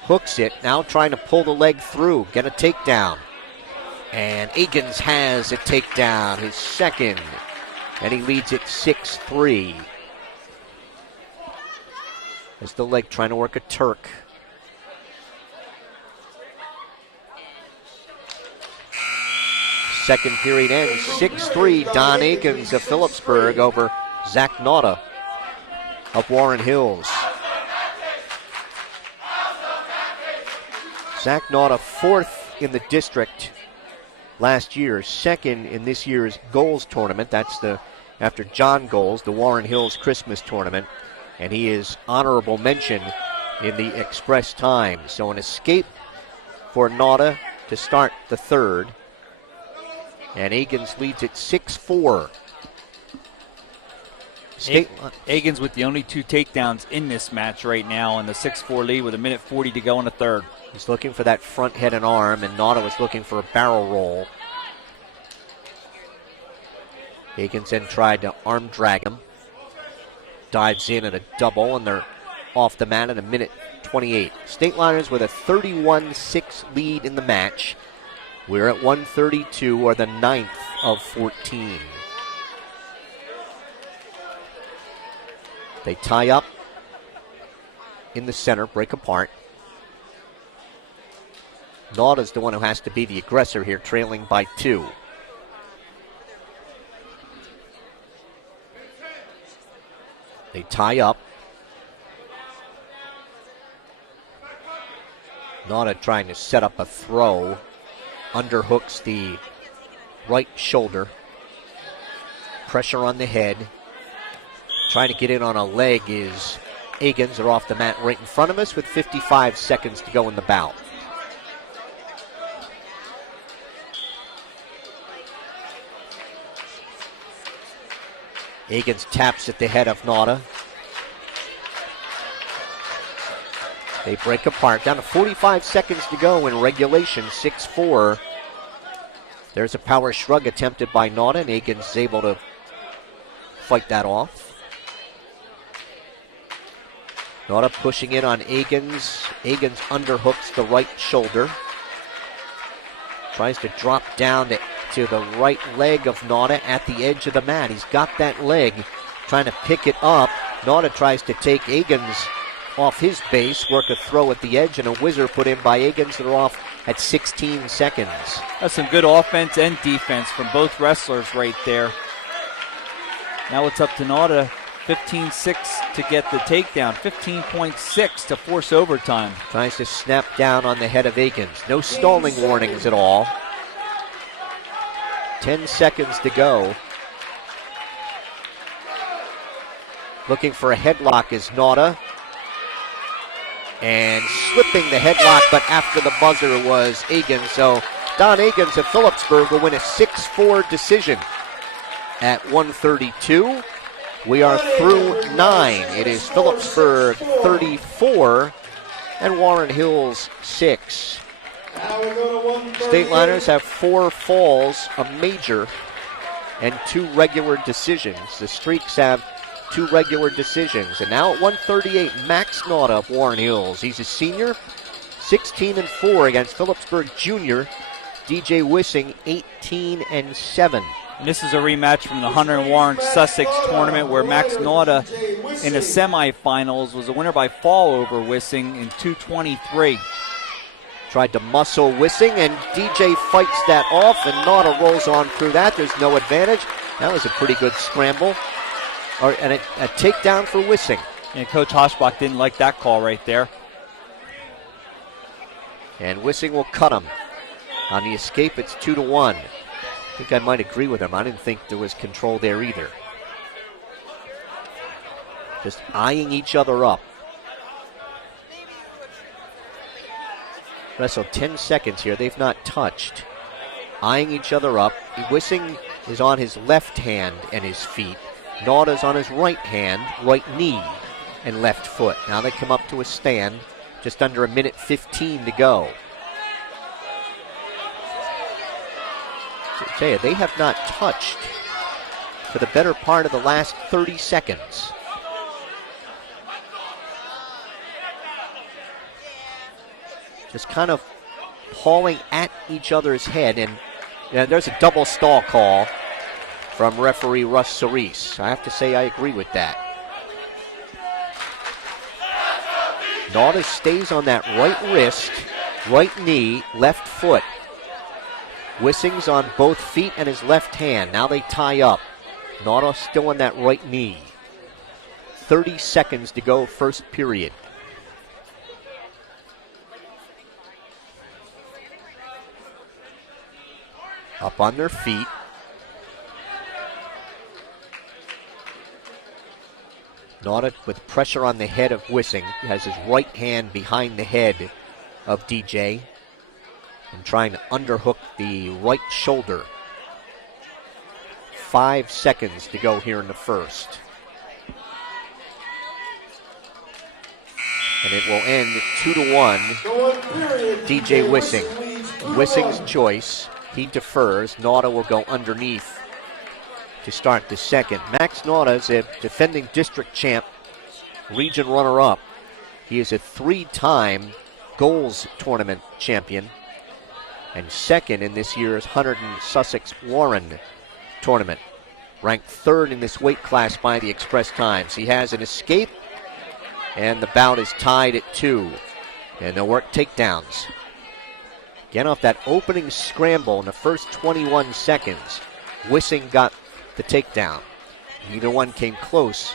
Hooks it, now trying to pull the leg through, get a takedown. And Akins has a takedown, his second. And he leads it 6-3. As the leg trying to work a Turk. Second period ends 6-3. Don Akins of Phillipsburg over Zach Nauta of Warren Hills. Zach Nauta, fourth in the district last year, second in this year's goals tournament. That's after John Goals, the Warren Hills Christmas tournament. And he is honorable mention in the express time. So an escape for Nauta to start the third. And Akins leads it 6-4. Akins with the only 2 takedowns in this match right now, and the 6-4 lead with 1:40 to go in the third. He's looking for that front head and arm, and Nauta was looking for a barrel roll. Akins then tried to arm drag him. Dives in at a double, and they're off the mat at 1:28. State Liners with a 31-6 lead in the match. We're at 132, or the 9th of 14. They tie up in the center, break apart. Nauta's the one who has to be the aggressor here, trailing by 2. They tie up. Nauta trying to set up a throw. Underhooks the right shoulder. Pressure on the head. Trying to get in on a leg is Akins. Are off the mat right in front of us with 55 seconds to go in the bout. Akins taps at the head of Nauta. They break apart. Down to 45 seconds to go in regulation, 6-4. There's a power shrug attempted by Nauta, and Akins is able to fight that off. Nauta pushing in on Akins. Akins underhooks the right shoulder. Tries to drop down to the right leg of Nauta at the edge of the mat. He's got that leg, trying to pick it up. Nauta tries to take Akins off his base, work a throw at the edge, and a whizzer put in by Akins. They're off at 16 seconds. That's some good offense and defense from both wrestlers right there. Now it's up to Nauta, 15-6 to get the takedown, 15.6 to force overtime. Tries to snap down on the head of Akins. No stalling warnings at all. 10 seconds to go. Looking for a headlock is Nauta. And slipping the headlock, but after the buzzer was Akins. So Don Akins of Phillipsburg will win a 6-4 decision at 132. We are through 9. It is Phillipsburg 34 and Warren Hills 6. State Liners have 4 falls, a major, and 2 regular decisions. The Streaks have 2 regular decisions. And now at 138, Max Nauta of Warren Hills. He's a senior, 16-4 against Phillipsburg Jr. DJ Wissing, 18-7. And this is a rematch from the Hunter and Warren Sussex tournament where Max Nauta in the semifinals was a winner by fall over Wissing in 2:23. Tried to muscle Wissing, and DJ fights that off, and Nauta rolls on through that. There's no advantage. That was a pretty good scramble. And a takedown for Wissing. And Coach Hoschbach didn't like that call right there. And Wissing will cut him. On the escape, it's 2-1. I think I might agree with him. I didn't think there was control there either. Just eyeing each other up. Wrestled 10 seconds here. They've not touched. Eyeing each other up. Wissing is on his left hand and his feet. Nauta's on his right hand, right knee, and left foot. Now they come up to a stand. Just under 1:15 to go. I tell you, they have not touched for the better part of the last 30 seconds. Just kind of pawing at each other's head, and there's a double stall call from referee Russ Cerise. I have to say I agree with that. Nauta stays on that right wrist, right knee, left foot. Wissing's on both feet and his left hand. Now they tie up. Nauta still on that right knee. 30 seconds to go, first period. Up on their feet. Nauta with pressure on the head of Wissing. Has his right hand behind the head of DJ. And trying to underhook the right shoulder. 5 seconds to go here in the first. And it will end 2-1. DJ Wissing. Wissing's choice. He defers. Nauta will go underneath to start the second. Max Nauta is a defending district champ, region runner-up. He is a 3-time goals tournament champion and second in this year's Hunterdon Sussex Warren tournament. Ranked third in this weight class by the Express Times. He has an escape, and the bout is tied at 2. And they'll work takedowns. Again, off that opening scramble in the first 21 seconds, Wissing got the takedown. Neither one came close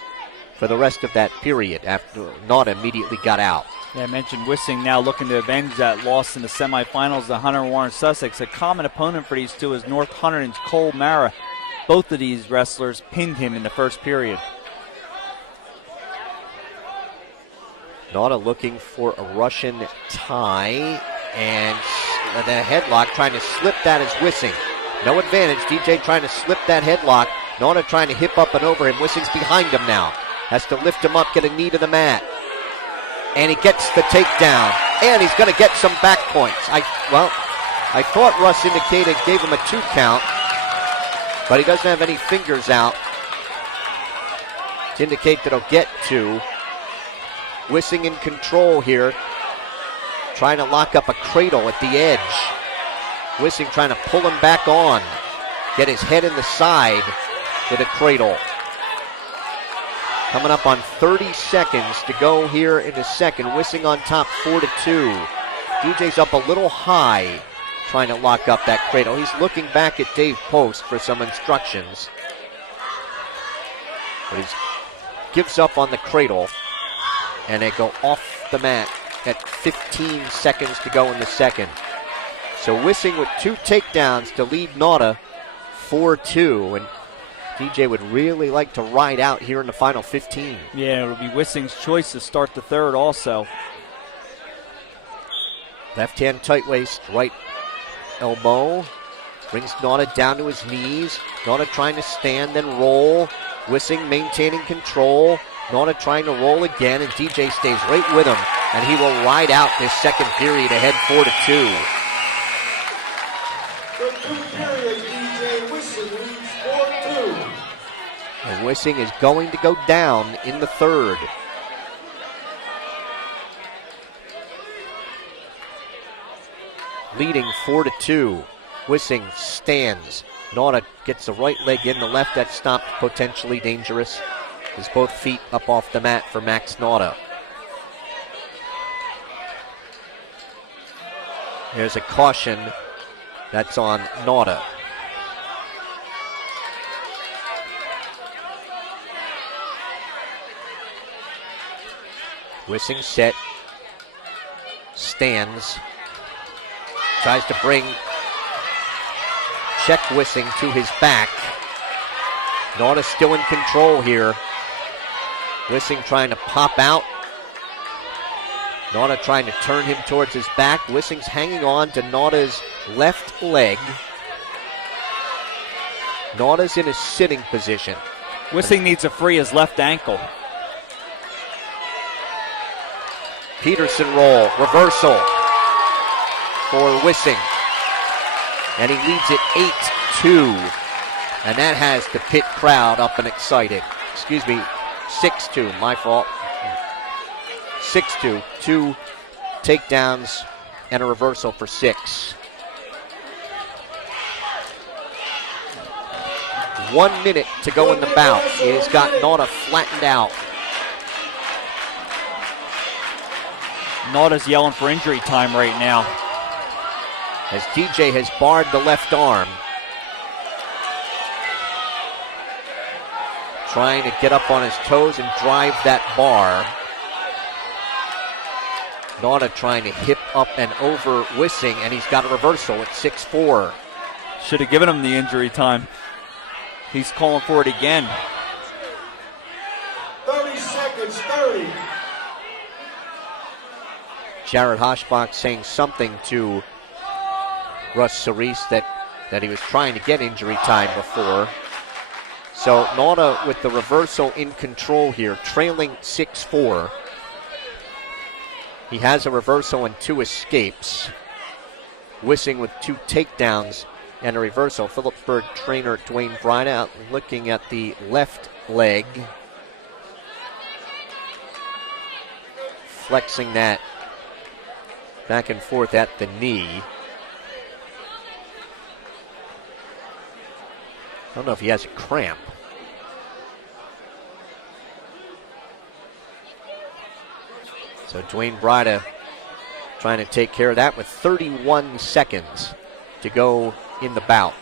for the rest of that period after Nauta immediately got out. Yeah, I mentioned Wissing now looking to avenge that loss in the semifinals to Hunter Warren Sussex. A common opponent for these two is North Hunterdon's Cole Mara. Both of these wrestlers pinned him in the first period. Nauta looking for a Russian tie, and the headlock, trying to slip that is Wissing. No advantage. DJ trying to slip that headlock. Nauta trying to hip up and over him. Wissing's behind him now. Has to lift him up, get a knee to the mat. And he gets the takedown. And he's going to get some back points. I thought Russ indicated, gave him a 2 count. But he doesn't have any fingers out to indicate that he'll get 2. Wissing in control here. Trying to lock up a cradle at the edge. Wissing trying to pull him back on. Get his head in the side with a cradle. Coming up on 30 seconds to go here in the second. Wissing on top 4-2. DJ's up a little high trying to lock up that cradle. He's looking back at Dave Post for some instructions. But he gives up on the cradle. And they go off the mat at 15 seconds to go in the second. So Wissing with 2 takedowns to lead Nauta 4-2. And DJ would really like to ride out here in the final 15. Yeah, it'll be Wissing's choice to start the third also. Left hand tight waist, right elbow. Brings Nauta down to his knees. Nauta trying to stand, then roll. Wissing maintaining control. Nauta trying to roll again, and DJ stays right with him. And he will ride out this second period ahead 4-2. The 2 period, DJ Wissing leads 4-2. And Wissing is going to go down in the third. Leading 4-2. Wissing stands. Nauta gets the right leg in, the left that stopped, potentially dangerous. His both feet up off the mat for Max Nauta. There's a caution that's on Nauta. Wissing set, stands, tries to bring check Wissing to his back. Nauta still in control here. Wissing trying to pop out. Nauta trying to turn him towards his back. Wissing's hanging on to Nauta's left leg. Nauta's in a sitting position. Wissing needs to free his left ankle. Peterson roll, reversal for Wissing. And he leads it And that has the Pitt crowd up and excited. 6-2, my fault. 6-2, 2 takedowns and a reversal for 6. 1 minute to go in the bout. It has got Nauta flattened out. Nauta's yelling for injury time right now. As DJ has barred the left arm. Trying to get up on his toes and drive that bar. Nauta trying to hip up and over Wissing, and he's got a reversal at 6-4. Should have given him the injury time. He's calling for it again. 30 seconds, 30. Jared Hoshbach saying something to Russ Cerise that he was trying to get injury time before. So Nauta with the reversal in control here, trailing 6-4. He has a reversal and 2 escapes. Wissing with 2 takedowns and a reversal. Phillipsburg trainer Dwayne Bryda looking at the left leg. Flexing that back and forth at the knee. I don't know if he has a cramp. So Dwayne Bryda trying to take care of that with 31 seconds to go in the bout.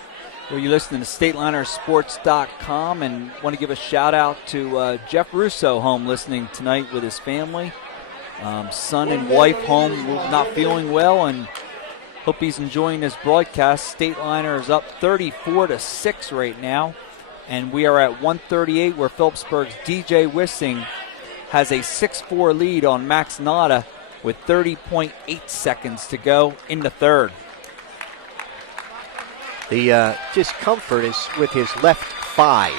Well, you're listening to StatelinerSports.com, and want to give a shout out to Jeff Russo home listening tonight with his family. Son and wife home not feeling well, and hope he's enjoying this broadcast. Stateliner is up 34-6 right now, and we are at 138 where Phillipsburg's DJ Wissing has a 6-4 lead on Max Nauta with 30.8 seconds to go in the third. The discomfort is with his left thigh.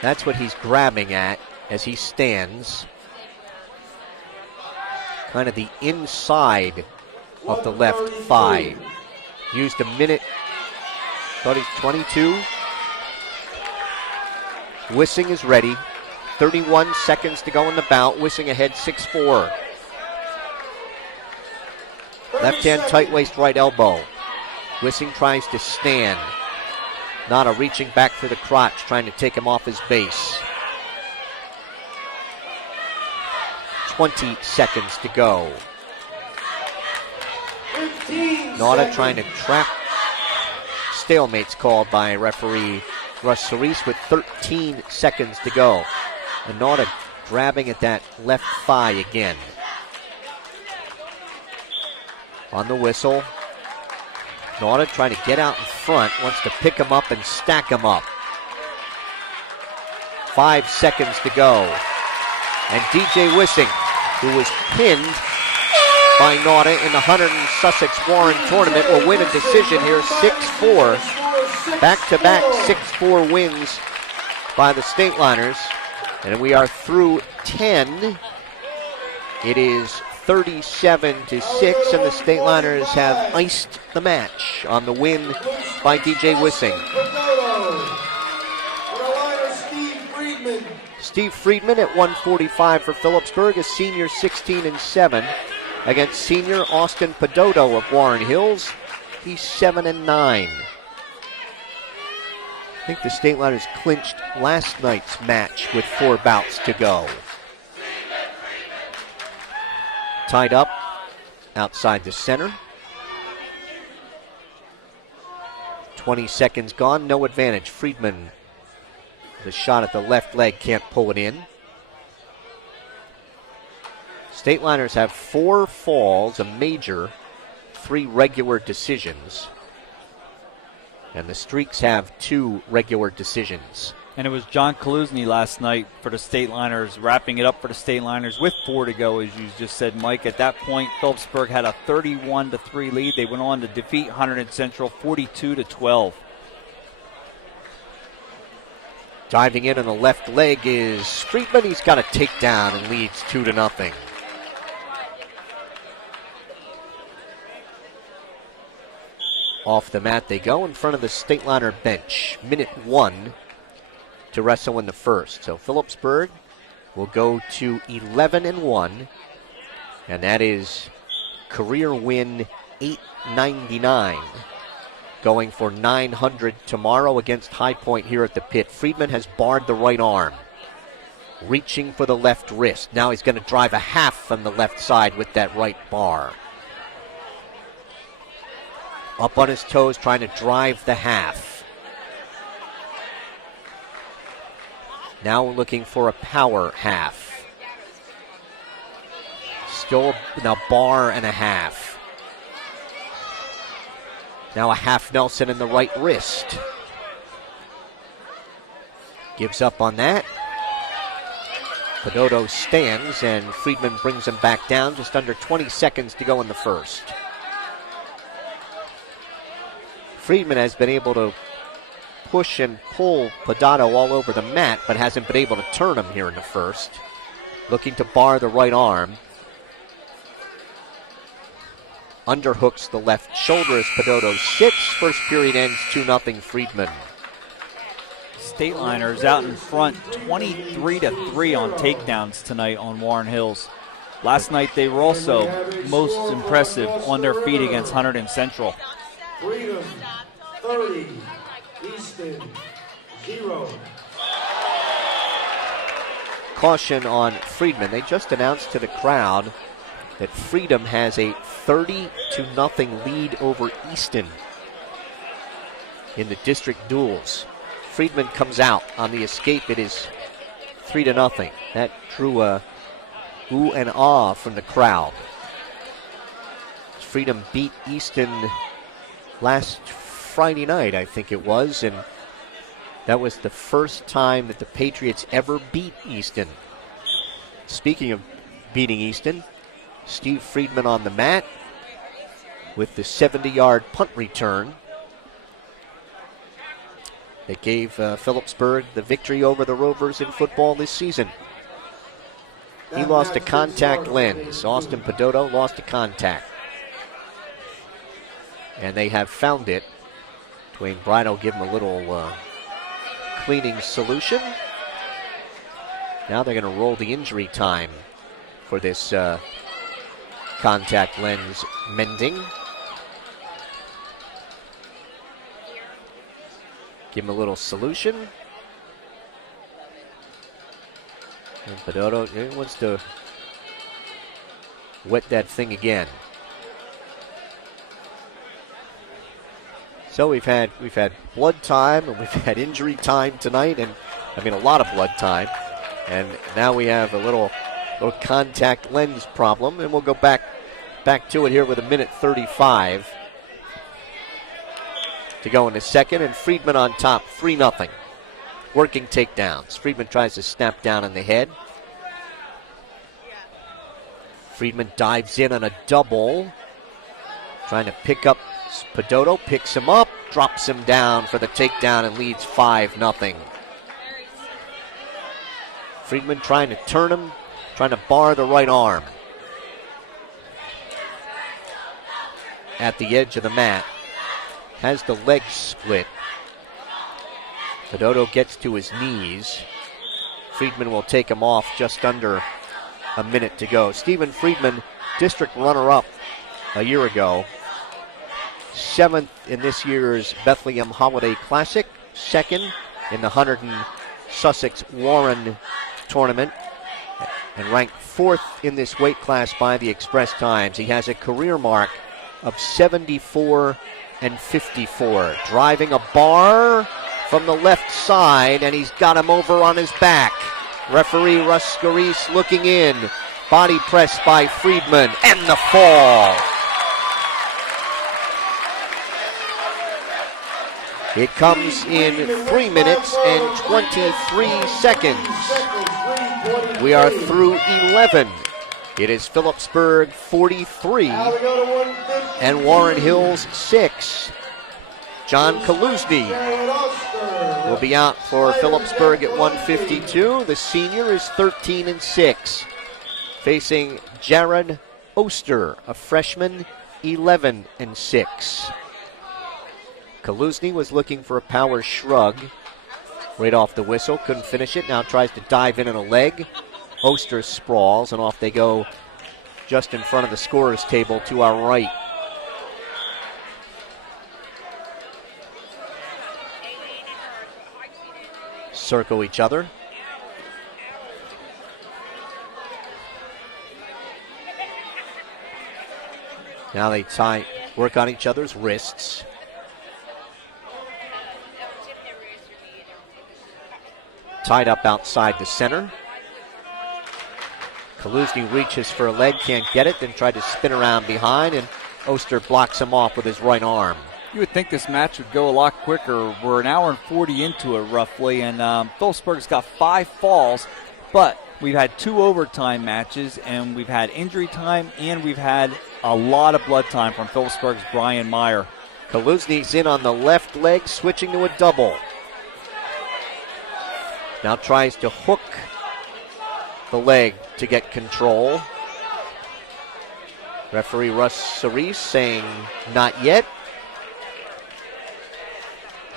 That's what he's grabbing at as he stands. Kind of the inside of the left thigh. Used a minute, thought he's 22. Wissing is ready. 31 seconds to go in the bout. Wissing ahead 6-4. Left hand tight waist right elbow. Wissing tries to stand. Nauta reaching back for the crotch, trying to take him off his base. 20 seconds to go. Nauta trying to trap. Stalemate's called by referee Russ Cerise with 13 seconds to go. And Nauta grabbing at that left thigh again. On the whistle. Nauta trying to get out in front, wants to pick him up and stack him up. 5 seconds to go. And DJ Wissing, who was pinned by Nauta in the Hunter and Sussex Warren tournament, will win a decision here, 6-4. Back-to-back 6-4 wins by the Stateliners. And we are through 10. It is 37-6, and the Stateliners have iced the match on the win by DJ Wissing. Steve Friedman at 145 for Phillipsburg, a senior 16-7 against senior Austin Pedoto of Warren Hills. He's 7-9. I think the Stateliners clinched last night's match with 4 bouts to go. Tied up outside the center. 20 seconds gone, no advantage. Friedman, the shot at the left leg, can't pull it in. Stateliners have 4 falls, a major, 3 regular decisions. And the Streaks have 2 regular decisions. And it was John Kaluzny last night for the Stateliners, wrapping it up for the Stateliners with 4 to go, as you just said, Mike. At that point, Phillipsburg had a 31-3 lead. They went on to defeat Hunterdon Central 42-12. Diving in on the left leg is Friedman. He's got a takedown and leads 2-0. Off the mat they go in front of the Stateliner bench. Minute 1 to wrestle in the first. So Phillipsburg will go to 11-1, and that is career win 899. Going for 900 tomorrow against High Point here at the pit. Friedman has barred the right arm. Reaching for the left wrist. Now he's going to drive a half from the left side with that right bar. Up on his toes, trying to drive the half. Now looking for a power half. Still now bar and a half. Now a half Nelson in the right wrist. Gives up on that. Pedoto stands and Friedman brings him back down. Just under 20 seconds to go in the first. Friedman has been able to push and pull Pedoto all over the mat, but hasn't been able to turn him here in the first. Looking to bar the right arm. Underhooks the left shoulder as Pedoto sits. First period ends 2-0 Friedman. Stateliners out in front 23-3 on takedowns tonight on Warren Hills. Last night they were also most impressive on their feet against Hunterdon Central. Freedom 30, Easton 0. Caution on Friedman. They just announced to the crowd that Freedom has a 30-0 lead over Easton in the district duels. Friedman comes out on the escape. It is 3-0. That drew a ooh and ah from the crowd. Freedom beat Easton last Friday night, I think it was, and that was the first time that the Patriots ever beat Easton. Speaking of beating Easton, Steve Friedman on the mat with the 70-yard punt return that gave Phillipsburg the victory over the Rovers in football this season. He lost a contact lens. Austin Pedoto lost a contact. And they have found it. Dwayne Bryant will give him a little cleaning solution. Now they're going to roll the injury time for this contact lens mending. Give him a little solution. And Pedoto wants to wet that thing again. So we've had blood time and we've had injury time tonight, and I mean a lot of blood time. And now we have a little contact lens problem, and we'll go back to it here with a minute 35 to go in the second, and Friedman on top, 3-0. Working takedowns. Friedman tries to snap down in the head. Friedman dives in on a double. Trying to pick up Pedoto, picks him up, drops him down for the takedown and leads 5-0. Friedman trying to turn him, trying to bar the right arm. At the edge of the mat. Has the legs split. Pedoto gets to his knees. Friedman will take him off just under a minute to go. Stephen Friedman, district runner-up a year ago. 7th in this year's Bethlehem Holiday Classic. 2nd in the Hunterdon Sussex Warren tournament. And ranked 4th in this weight class by the Express Times. He has a career mark of 74 and 54. Driving a bar from the left side, and he's got him over on his back. Referee Russ Scarice looking in. Body press by Friedman, and the fall. It comes in 3 minutes and 23 seconds. We are through 11. It is Phillipsburg 43 and Warren Hills 6. John Kaluzny will be out for Phillipsburg at 152. The senior is 13-6. Facing Jared Oster, a freshman, 11-6. Kaluzny was looking for a power shrug right off the whistle. Couldn't finish it. Now tries to dive in on a leg. Oster sprawls, and off they go just in front of the scorer's table to our right. Circle each other. Now they work on each other's wrists. Tied up outside the center. Kaluzny reaches for a leg, can't get it, then tried to spin around behind, and Oster blocks him off with his right arm. You would think this match would go a lot quicker. We're an hour and 40 into it roughly, and Phillipsburg's got 5 falls, but we've had 2 overtime matches, and we've had injury time, and we've had a lot of blood time from Phillipsburg's Brian Meyer. Kaluzny's in on the left leg, switching to a double. Now tries to hook the leg to get control. Referee Russ Cerise saying not yet.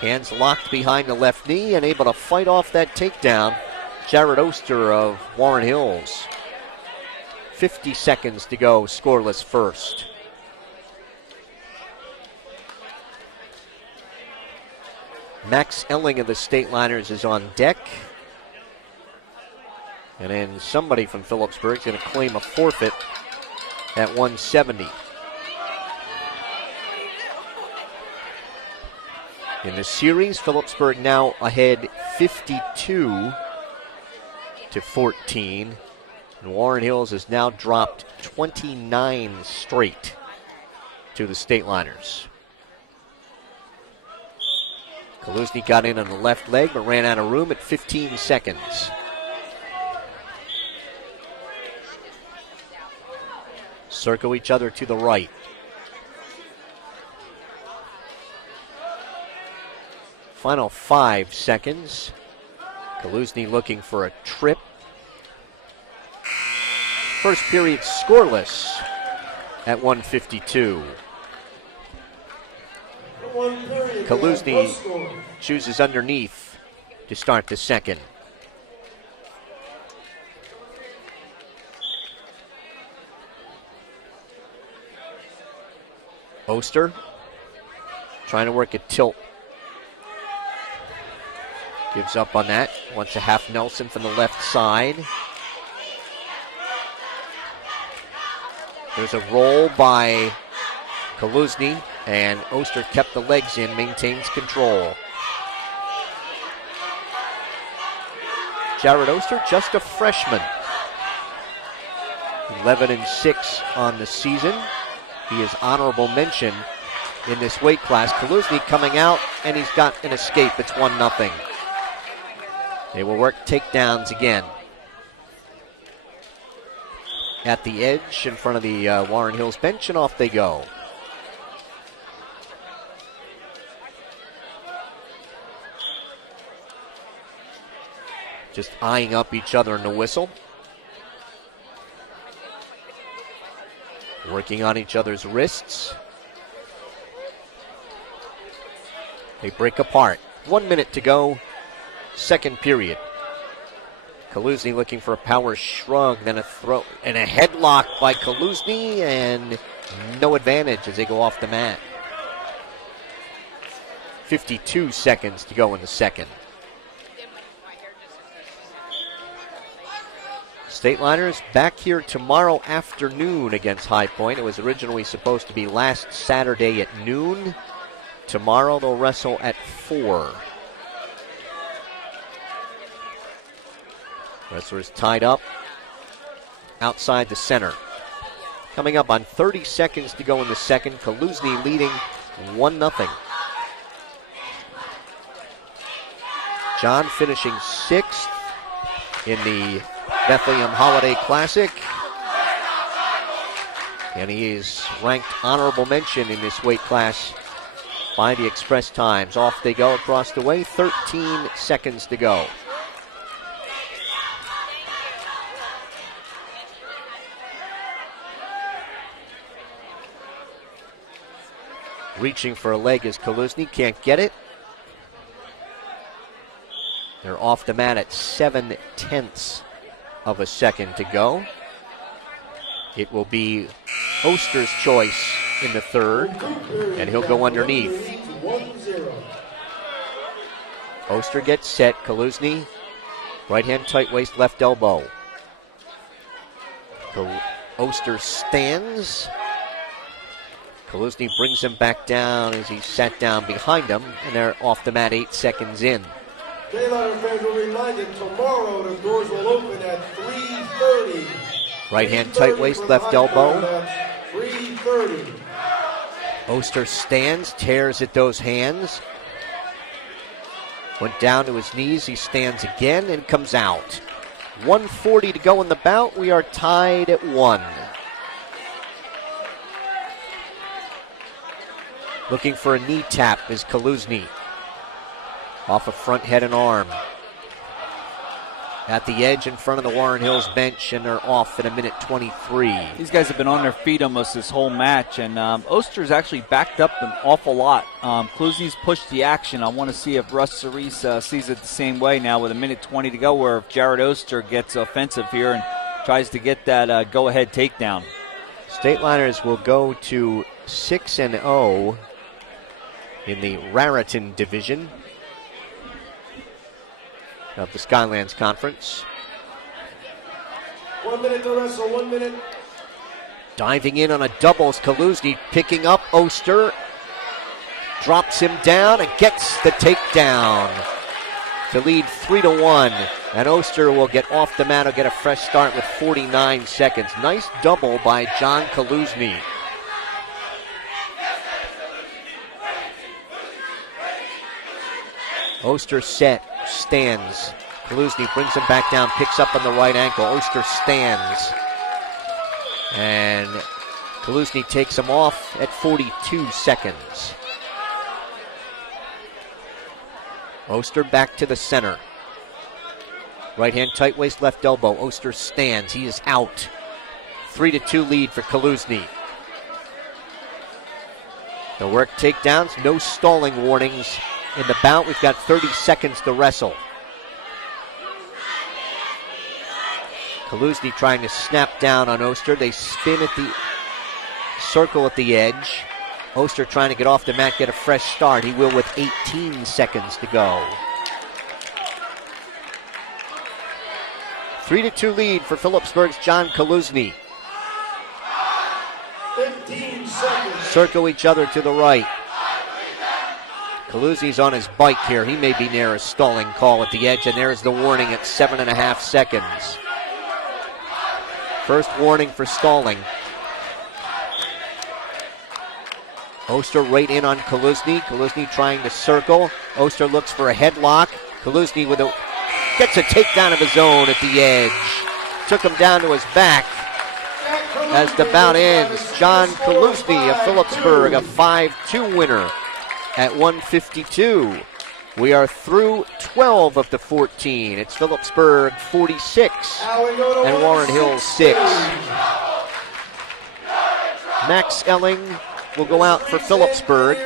Hands locked behind the left knee and able to fight off that takedown. Jared Oster of Warren Hills. 50 seconds to go, scoreless first. Max Elling of the State Liners is on deck. And then somebody from Phillipsburg is going to claim a forfeit at 170. In the series, Phillipsburg now ahead 52-14. And Warren Hills has now dropped 29 straight to the State Liners. Kaluzny got in on the left leg but ran out of room at 15 seconds. Circle each other to the right. Final 5 seconds. Kaluzny looking for a trip. First period scoreless at 1:52. Kaluzny chooses underneath to start the second. Oster trying to work a tilt. Gives up on that. Wants a half Nelson from the left side. There's a roll by Kaluzny, and Oster kept the legs in, maintains control. Jared Oster, just a freshman. 11-6 on the season. He is honorable mention in this weight class. Kaluzny coming out, and he's got an escape. It's 1-0. They will work takedowns again. At the edge in front of the Warren Hills bench, and off they go. Just eyeing up each other in the whistle. Working on each other's wrists. They break apart. 1 minute to go. Second period. Kaluzny looking for a power shrug, then a throw, and a headlock by Kaluzny, and no advantage as they go off the mat. 52 seconds to go in the second. State Liners back here tomorrow afternoon against High Point. It was originally supposed to be last Saturday at noon. Tomorrow they'll wrestle at 4. Wrestlers tied up outside the center. Coming up on 30 seconds to go in the second. Kaluzny leading 1-0. John finishing 6th in the Bethlehem Holiday Classic. And he is ranked honorable mention in this weight class by the Express Times. Off they go across the way. 13 seconds to go. Reaching for a leg is Kaluzny, can't get it. They're off the mat at 7/10 of a second to go. It will be Oster's choice in the third, and he'll go underneath. Oster gets set. Kaluzny, right hand tight waist, left elbow. Oster stands. Kaluzny brings him back down as he sat down behind him, and they're off the mat 8 seconds in. J-Ladder fans are reminded tomorrow the doors will open at 3:30. Right hand tight waist, left elbow. 3:30. Oster stands, tears at those hands. Went down to his knees, he stands again and comes out. 1:40 to go in the bout. We are tied at 1. Looking for a knee tap is Kaluzny. Off a front head and arm. At the edge in front of the Warren Hills bench, and they're off in 1:23. These guys have been on their feet almost this whole match, and Oster's actually backed up an awful lot. Kaluzny's pushed the action. I want to see if Russ Cerise sees it the same way now with 1:20 to go, where if Jared Oster gets offensive here and tries to get that go-ahead takedown. Stateliners will go to 6-0 in the Raritan division of the Skylands Conference. 1 minute to wrestle, 1 minute. Diving in on a doubles, Kaluzny picking up Oster. Drops him down and gets the takedown to lead 3-1. And Oster will get off the mat, will get a fresh start with 49 seconds. Nice double by John Kaluzny. Oster set, stands. Kaluzny brings him back down, picks up on the right ankle. Oster stands. And Kaluzny takes him off at 42 seconds. Oster back to the center. Right hand tight waist, left elbow. Oster stands. He is out. 3-2 lead for Kaluzny. The work takedowns, no stalling warnings in the bout. We've got 30 seconds to wrestle. Kaluzny trying to snap down on Oster. They spin at the circle at the edge. Oster trying to get off the mat, get a fresh start. He will with 18 seconds to go. 3-2 lead for Phillipsburg's John Kaluzny. 15 seconds. Circle each other to the right. Kaluzny's on his bike here. He may be near a stalling call at the edge, and there's the warning at 7.5 seconds. First warning for stalling. Oster right in on Kaluzny. Kaluzny trying to circle. Oster looks for a headlock. Kaluzny gets a takedown of his own at the edge. Took him down to his back. As the bout ends, John Kaluzny of Phillipsburg, a 5-2 winner at 152. We are through 12 of the 14. It's Phillipsburg 46 and Warren Hills 6. Max Elling will go out for Phillipsburg.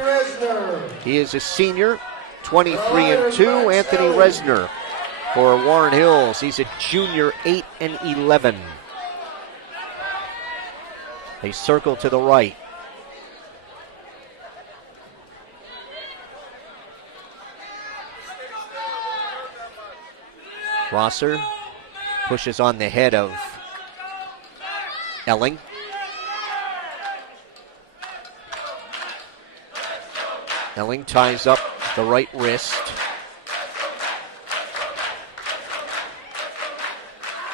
He is a senior, 23-2. Anthony Resner for Warren Hills. He's a junior, 8-11. They circle to the right. Rosser pushes on the head of Elling. Elling ties up the right wrist.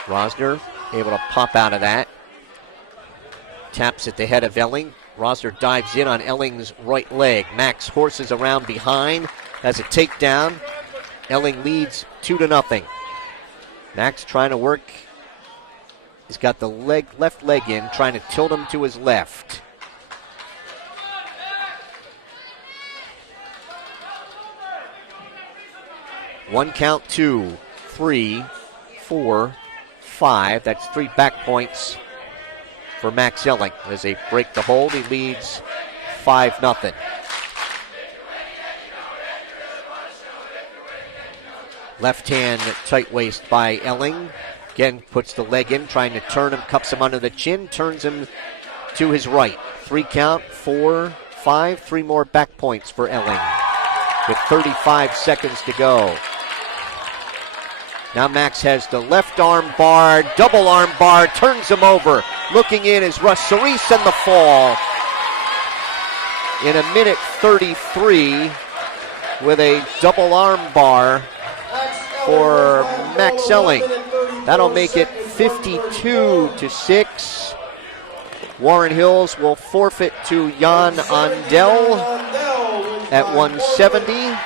Rosner able to pop out of that. Taps at the head of Elling. Rosner dives in on Elling's right leg. Max horses around behind, has a takedown. Elling leads 2-0. Max trying to work. He's got the left leg in, trying to tilt him to his left. One count, 2, 3, 4, 5. That's 3 back points for Max Elling. As they break the hold, he leads 5-0. Left hand tight waist by Elling. Again, puts the leg in, trying to turn him, cups him under the chin, turns him to his right. 3 count, 4, 5, 3 more back points for Elling with 35 seconds to go. Now Max has the left arm bar, double arm bar, turns him over. Looking in is Russ Cerise and the fall. In a minute 33 with a double arm bar for Max Elling. That'll make it 52-6. Warren Hills will forfeit to Jan Andel at 170.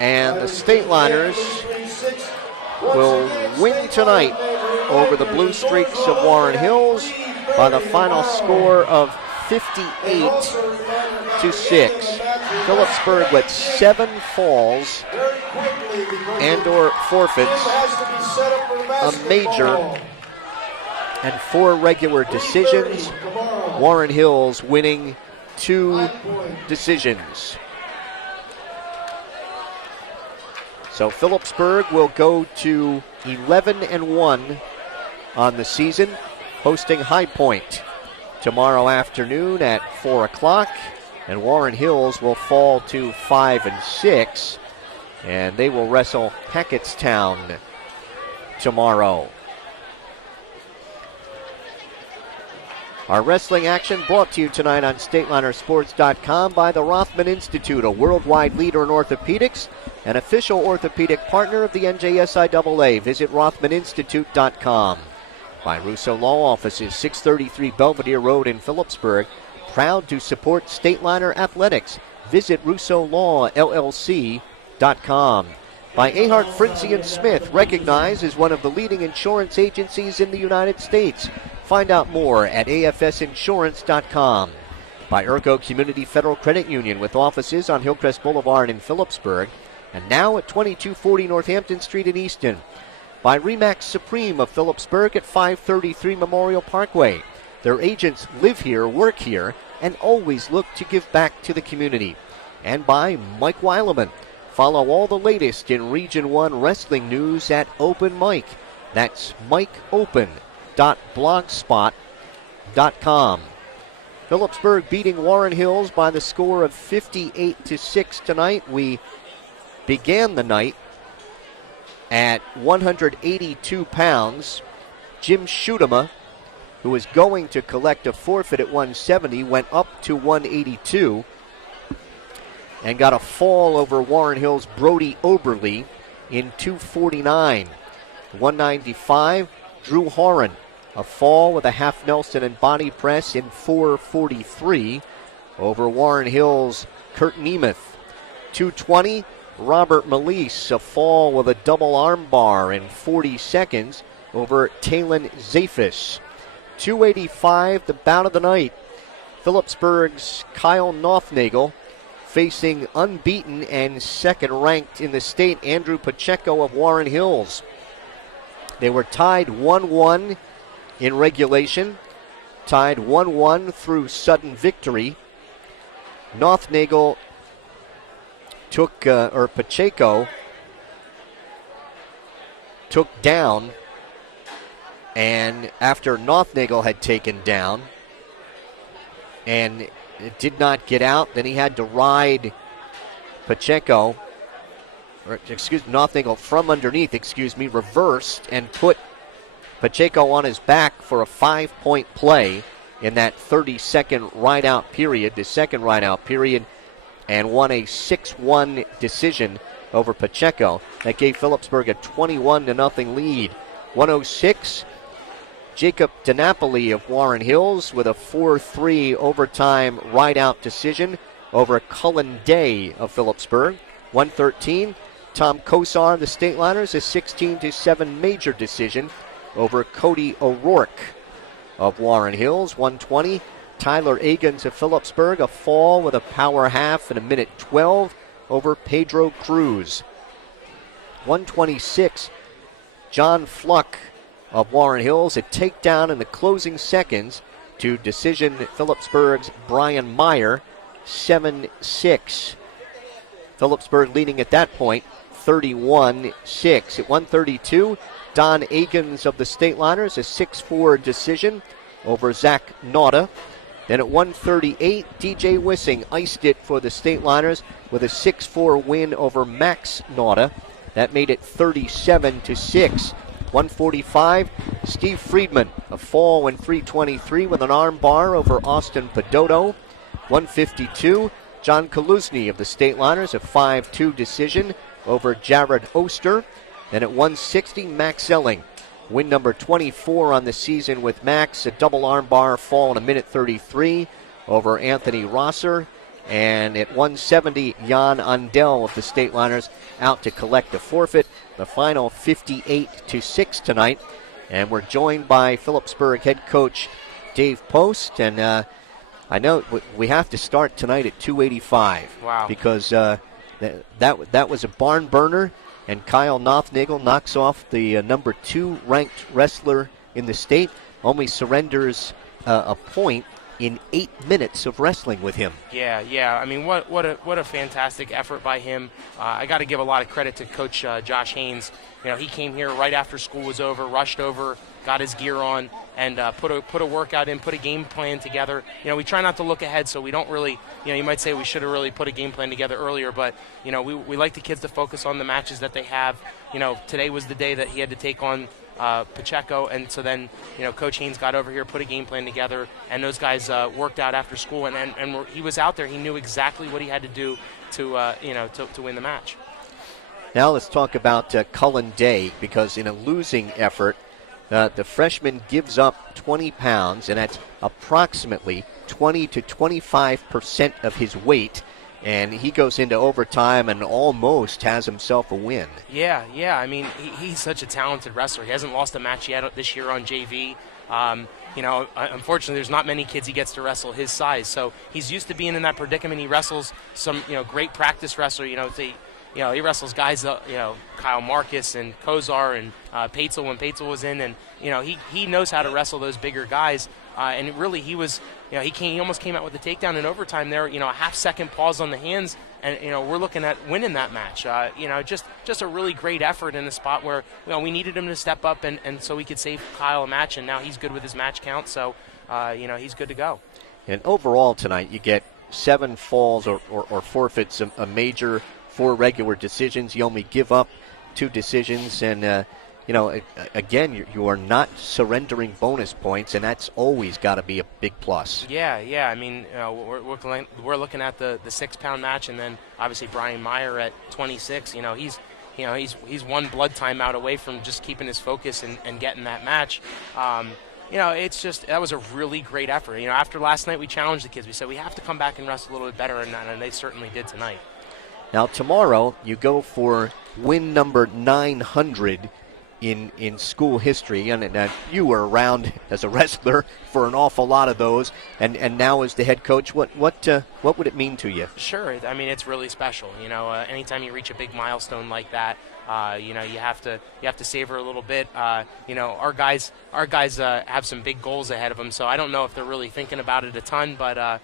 And the Stateliners will win tonight over the Blue Streaks of Warren Hills by the final score of 58-6. Phillipsburg with 7 falls and or forfeits, a major, and 4 regular decisions. Warren Hills winning 2 decisions. So Phillipsburg will go to 11-1 on the season, hosting High Point tomorrow afternoon at 4 o'clock. And Warren Hills will fall to 5-6, and they will wrestle Hackettstown tomorrow. Our wrestling action brought to you tonight on StatelinerSports.com by the Rothman Institute, a worldwide leader in orthopedics, an official orthopedic partner of the NJSIAA. Visit RothmanInstitute.com. By Russo Law Offices, 633 Belvedere Road in Phillipsburg. Proud to support Stateliner Athletics. Visit RussoLawLLC.com. By Ahart, Fritzie & Smith, recognized as one of the leading insurance agencies in the United States. Find out more at AFSinsurance.com. By Ergo Community Federal Credit Union, with offices on Hillcrest Boulevard in Phillipsburg, and now at 2240 Northampton Street in Easton. By Remax Supreme of Phillipsburg at 533 Memorial Parkway. Their agents live here, work here, and always look to give back to the community. And by Mike Weileman. Follow all the latest in Region 1 wrestling news at Open Mike. That's mikeopen.blogspot.com. Phillipsburg beating Warren Hills by the score of 58-6 tonight. We began the night at 182 pounds. Jim Schutema, who was going to collect a forfeit at 170, went up to 182 and got a fall over Warren Hills' Brody Oberly in 249. 195, Drew Horan, a fall with a half Nelson and body press in 443 over Warren Hills' Kurt Nemeth. 220, Robert Melise, a fall with a double arm bar in 40 seconds over Talon Zafis. 285, the bout of the night. Phillipsburg's Kyle Nothnagel facing unbeaten and second-ranked in the state Andrew Pacheco of Warren Hills. They were tied 1-1 in regulation, tied 1-1 through sudden victory. Nothnagel Pacheco took down, and after Nothnagel had taken down and it did not get out, then he had to ride Nothnagel from underneath, reversed and put Pacheco on his back for a 5-point play in that 30-second ride-out period, the second ride-out period, and won a 6-1 decision over Pacheco. That gave Phillipsburg a 21-0 lead. 106, Jacob DiNapoli of Warren Hills with a 4-3 overtime ride-out decision over Cullen Day of Phillipsburg. 113, Tom Kosar of the Stateliners, a 16-7 major decision over Cody O'Rourke of Warren Hills. 120, Tyler Agans of Phillipsburg, a fall with a power half in a minute 12 over Pedro Cruz. 126, John Fluck of Warren Hills, a takedown in the closing seconds to decision Phillipsburg's Brian Meyer, 7-6. Phillipsburg leading at that point, 31-6. At 132, Don Agins of the Stateliners, a 6-4 decision over Zach Nauta. Then at 138, DJ Wissing iced it for the Stateliners with a 6-4 win over Max Nauta. That made it 37-6. 145, Steve Friedman, a fall in 323 with an arm bar over Austin Pedoto. 152, John Kaluzny of the Stateliners, a 5-2 decision over Jared Oster. Then at 160, Max Elling, win number 24 on the season with Max, a double arm bar fall in a minute 33 over Anthony Rosser. And at 170, Jan Undell of the Stateliners out to collect a forfeit. The final 58-6 tonight. And we're joined by Phillipsburg head coach Dave Post. And I know we have to start tonight at 285. Wow. Because that was a barn burner. And Kyle Nothnagel knocks off the number 2 ranked wrestler in the state. Only surrenders a point in 8 minutes of wrestling with him. Yeah. I mean, what a fantastic effort by him. I got to give a lot of credit to Coach Josh Haynes. You know, he came here right after school was over, rushed over, got his gear on, and put a workout in, put a game plan together. You know, we try not to look ahead, so we don't really, you might say we should have really put a game plan together earlier, but, we like the kids to focus on the matches that they have. Today was the day that he had to take on Pacheco, and so then Coach Haynes got over here, put a game plan together, and those guys worked out after school, and he was out there. He knew exactly what he had to do to win the match. Now let's talk about Cullen Day, because in a losing effort, the freshman gives up 20 pounds, and that's approximately 20 to 25% of his weight. And he goes into overtime and almost has himself a win. Yeah. I mean, he's such a talented wrestler. He hasn't lost a match yet this year on JV. Unfortunately, there's not many kids he gets to wrestle his size. So he's used to being in that predicament. He wrestles some, great practice wrestler. He wrestles guys, Kyle Marcus and Kozar and Paetzel when Paetzel was in. And, he knows how to wrestle those bigger guys. And really, he was, he almost came out with a takedown in overtime there, a half-second pause on the hands, and, we're looking at winning that match. Just a really great effort in the spot where, we needed him to step up, and so we could save Kyle a match, and now he's good with his match count, so, he's good to go. And overall tonight, you get 7 falls or forfeits, a major, 4 regular decisions. You only give up 2 decisions, and again, you are not surrendering bonus points, and that's always got to be a big plus. Yeah. I mean, we're looking at the 6-pound match, and then obviously Brian Meyer at 26. He's one blood timeout away from just keeping his focus and getting that match. It's just that was a really great effort. After last night, we challenged the kids. We said we have to come back and wrestle a little bit better, and they certainly did tonight. Now tomorrow, you go for win number 900 in school history, and you were around as a wrestler for an awful lot of those, and now as the head coach, what would it mean to you? Sure, I mean, it's really special. Anytime you reach a big milestone like that, you have to savor a little bit. Our guys have some big goals ahead of them, so I don't know if they're really thinking about it a ton, but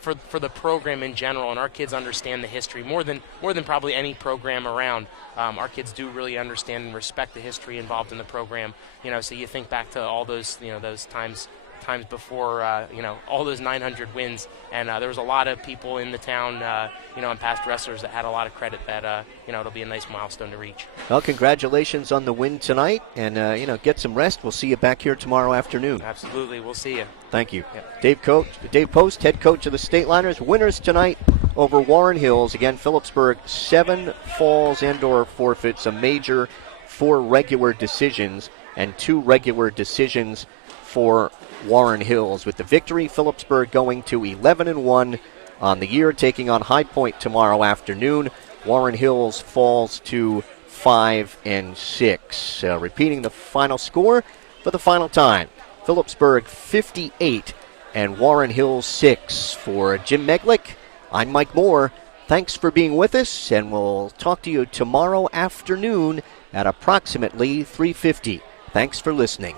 for the program in general, and our kids understand the history more than probably any program around. Our kids do really understand and respect the history involved in the program. So you think back to all those those times before all those 900 wins, and there was a lot of people in the town and past wrestlers that had a lot of credit that it'll be a nice milestone to reach. Well, congratulations on the win tonight, and get some rest. We'll see you back here tomorrow afternoon. Absolutely, we'll see you. Thank you. Yep. Dave Post, head coach of the Stateliners. Winners tonight over Warren Hills. Again, Phillipsburg, 7 falls and/or forfeits, a major, 4 regular decisions, and 2 regular decisions for Warren Hills. With the victory, Phillipsburg going to 11-1 on the year, taking on High Point tomorrow afternoon. Warren Hills falls to 5-6. Repeating the final score for the final time: Phillipsburg 58 and Warren Hills 6. For Jim Meglick, I'm Mike Moore. Thanks for being with us, and we'll talk to you tomorrow afternoon at approximately 3:50. Thanks for listening.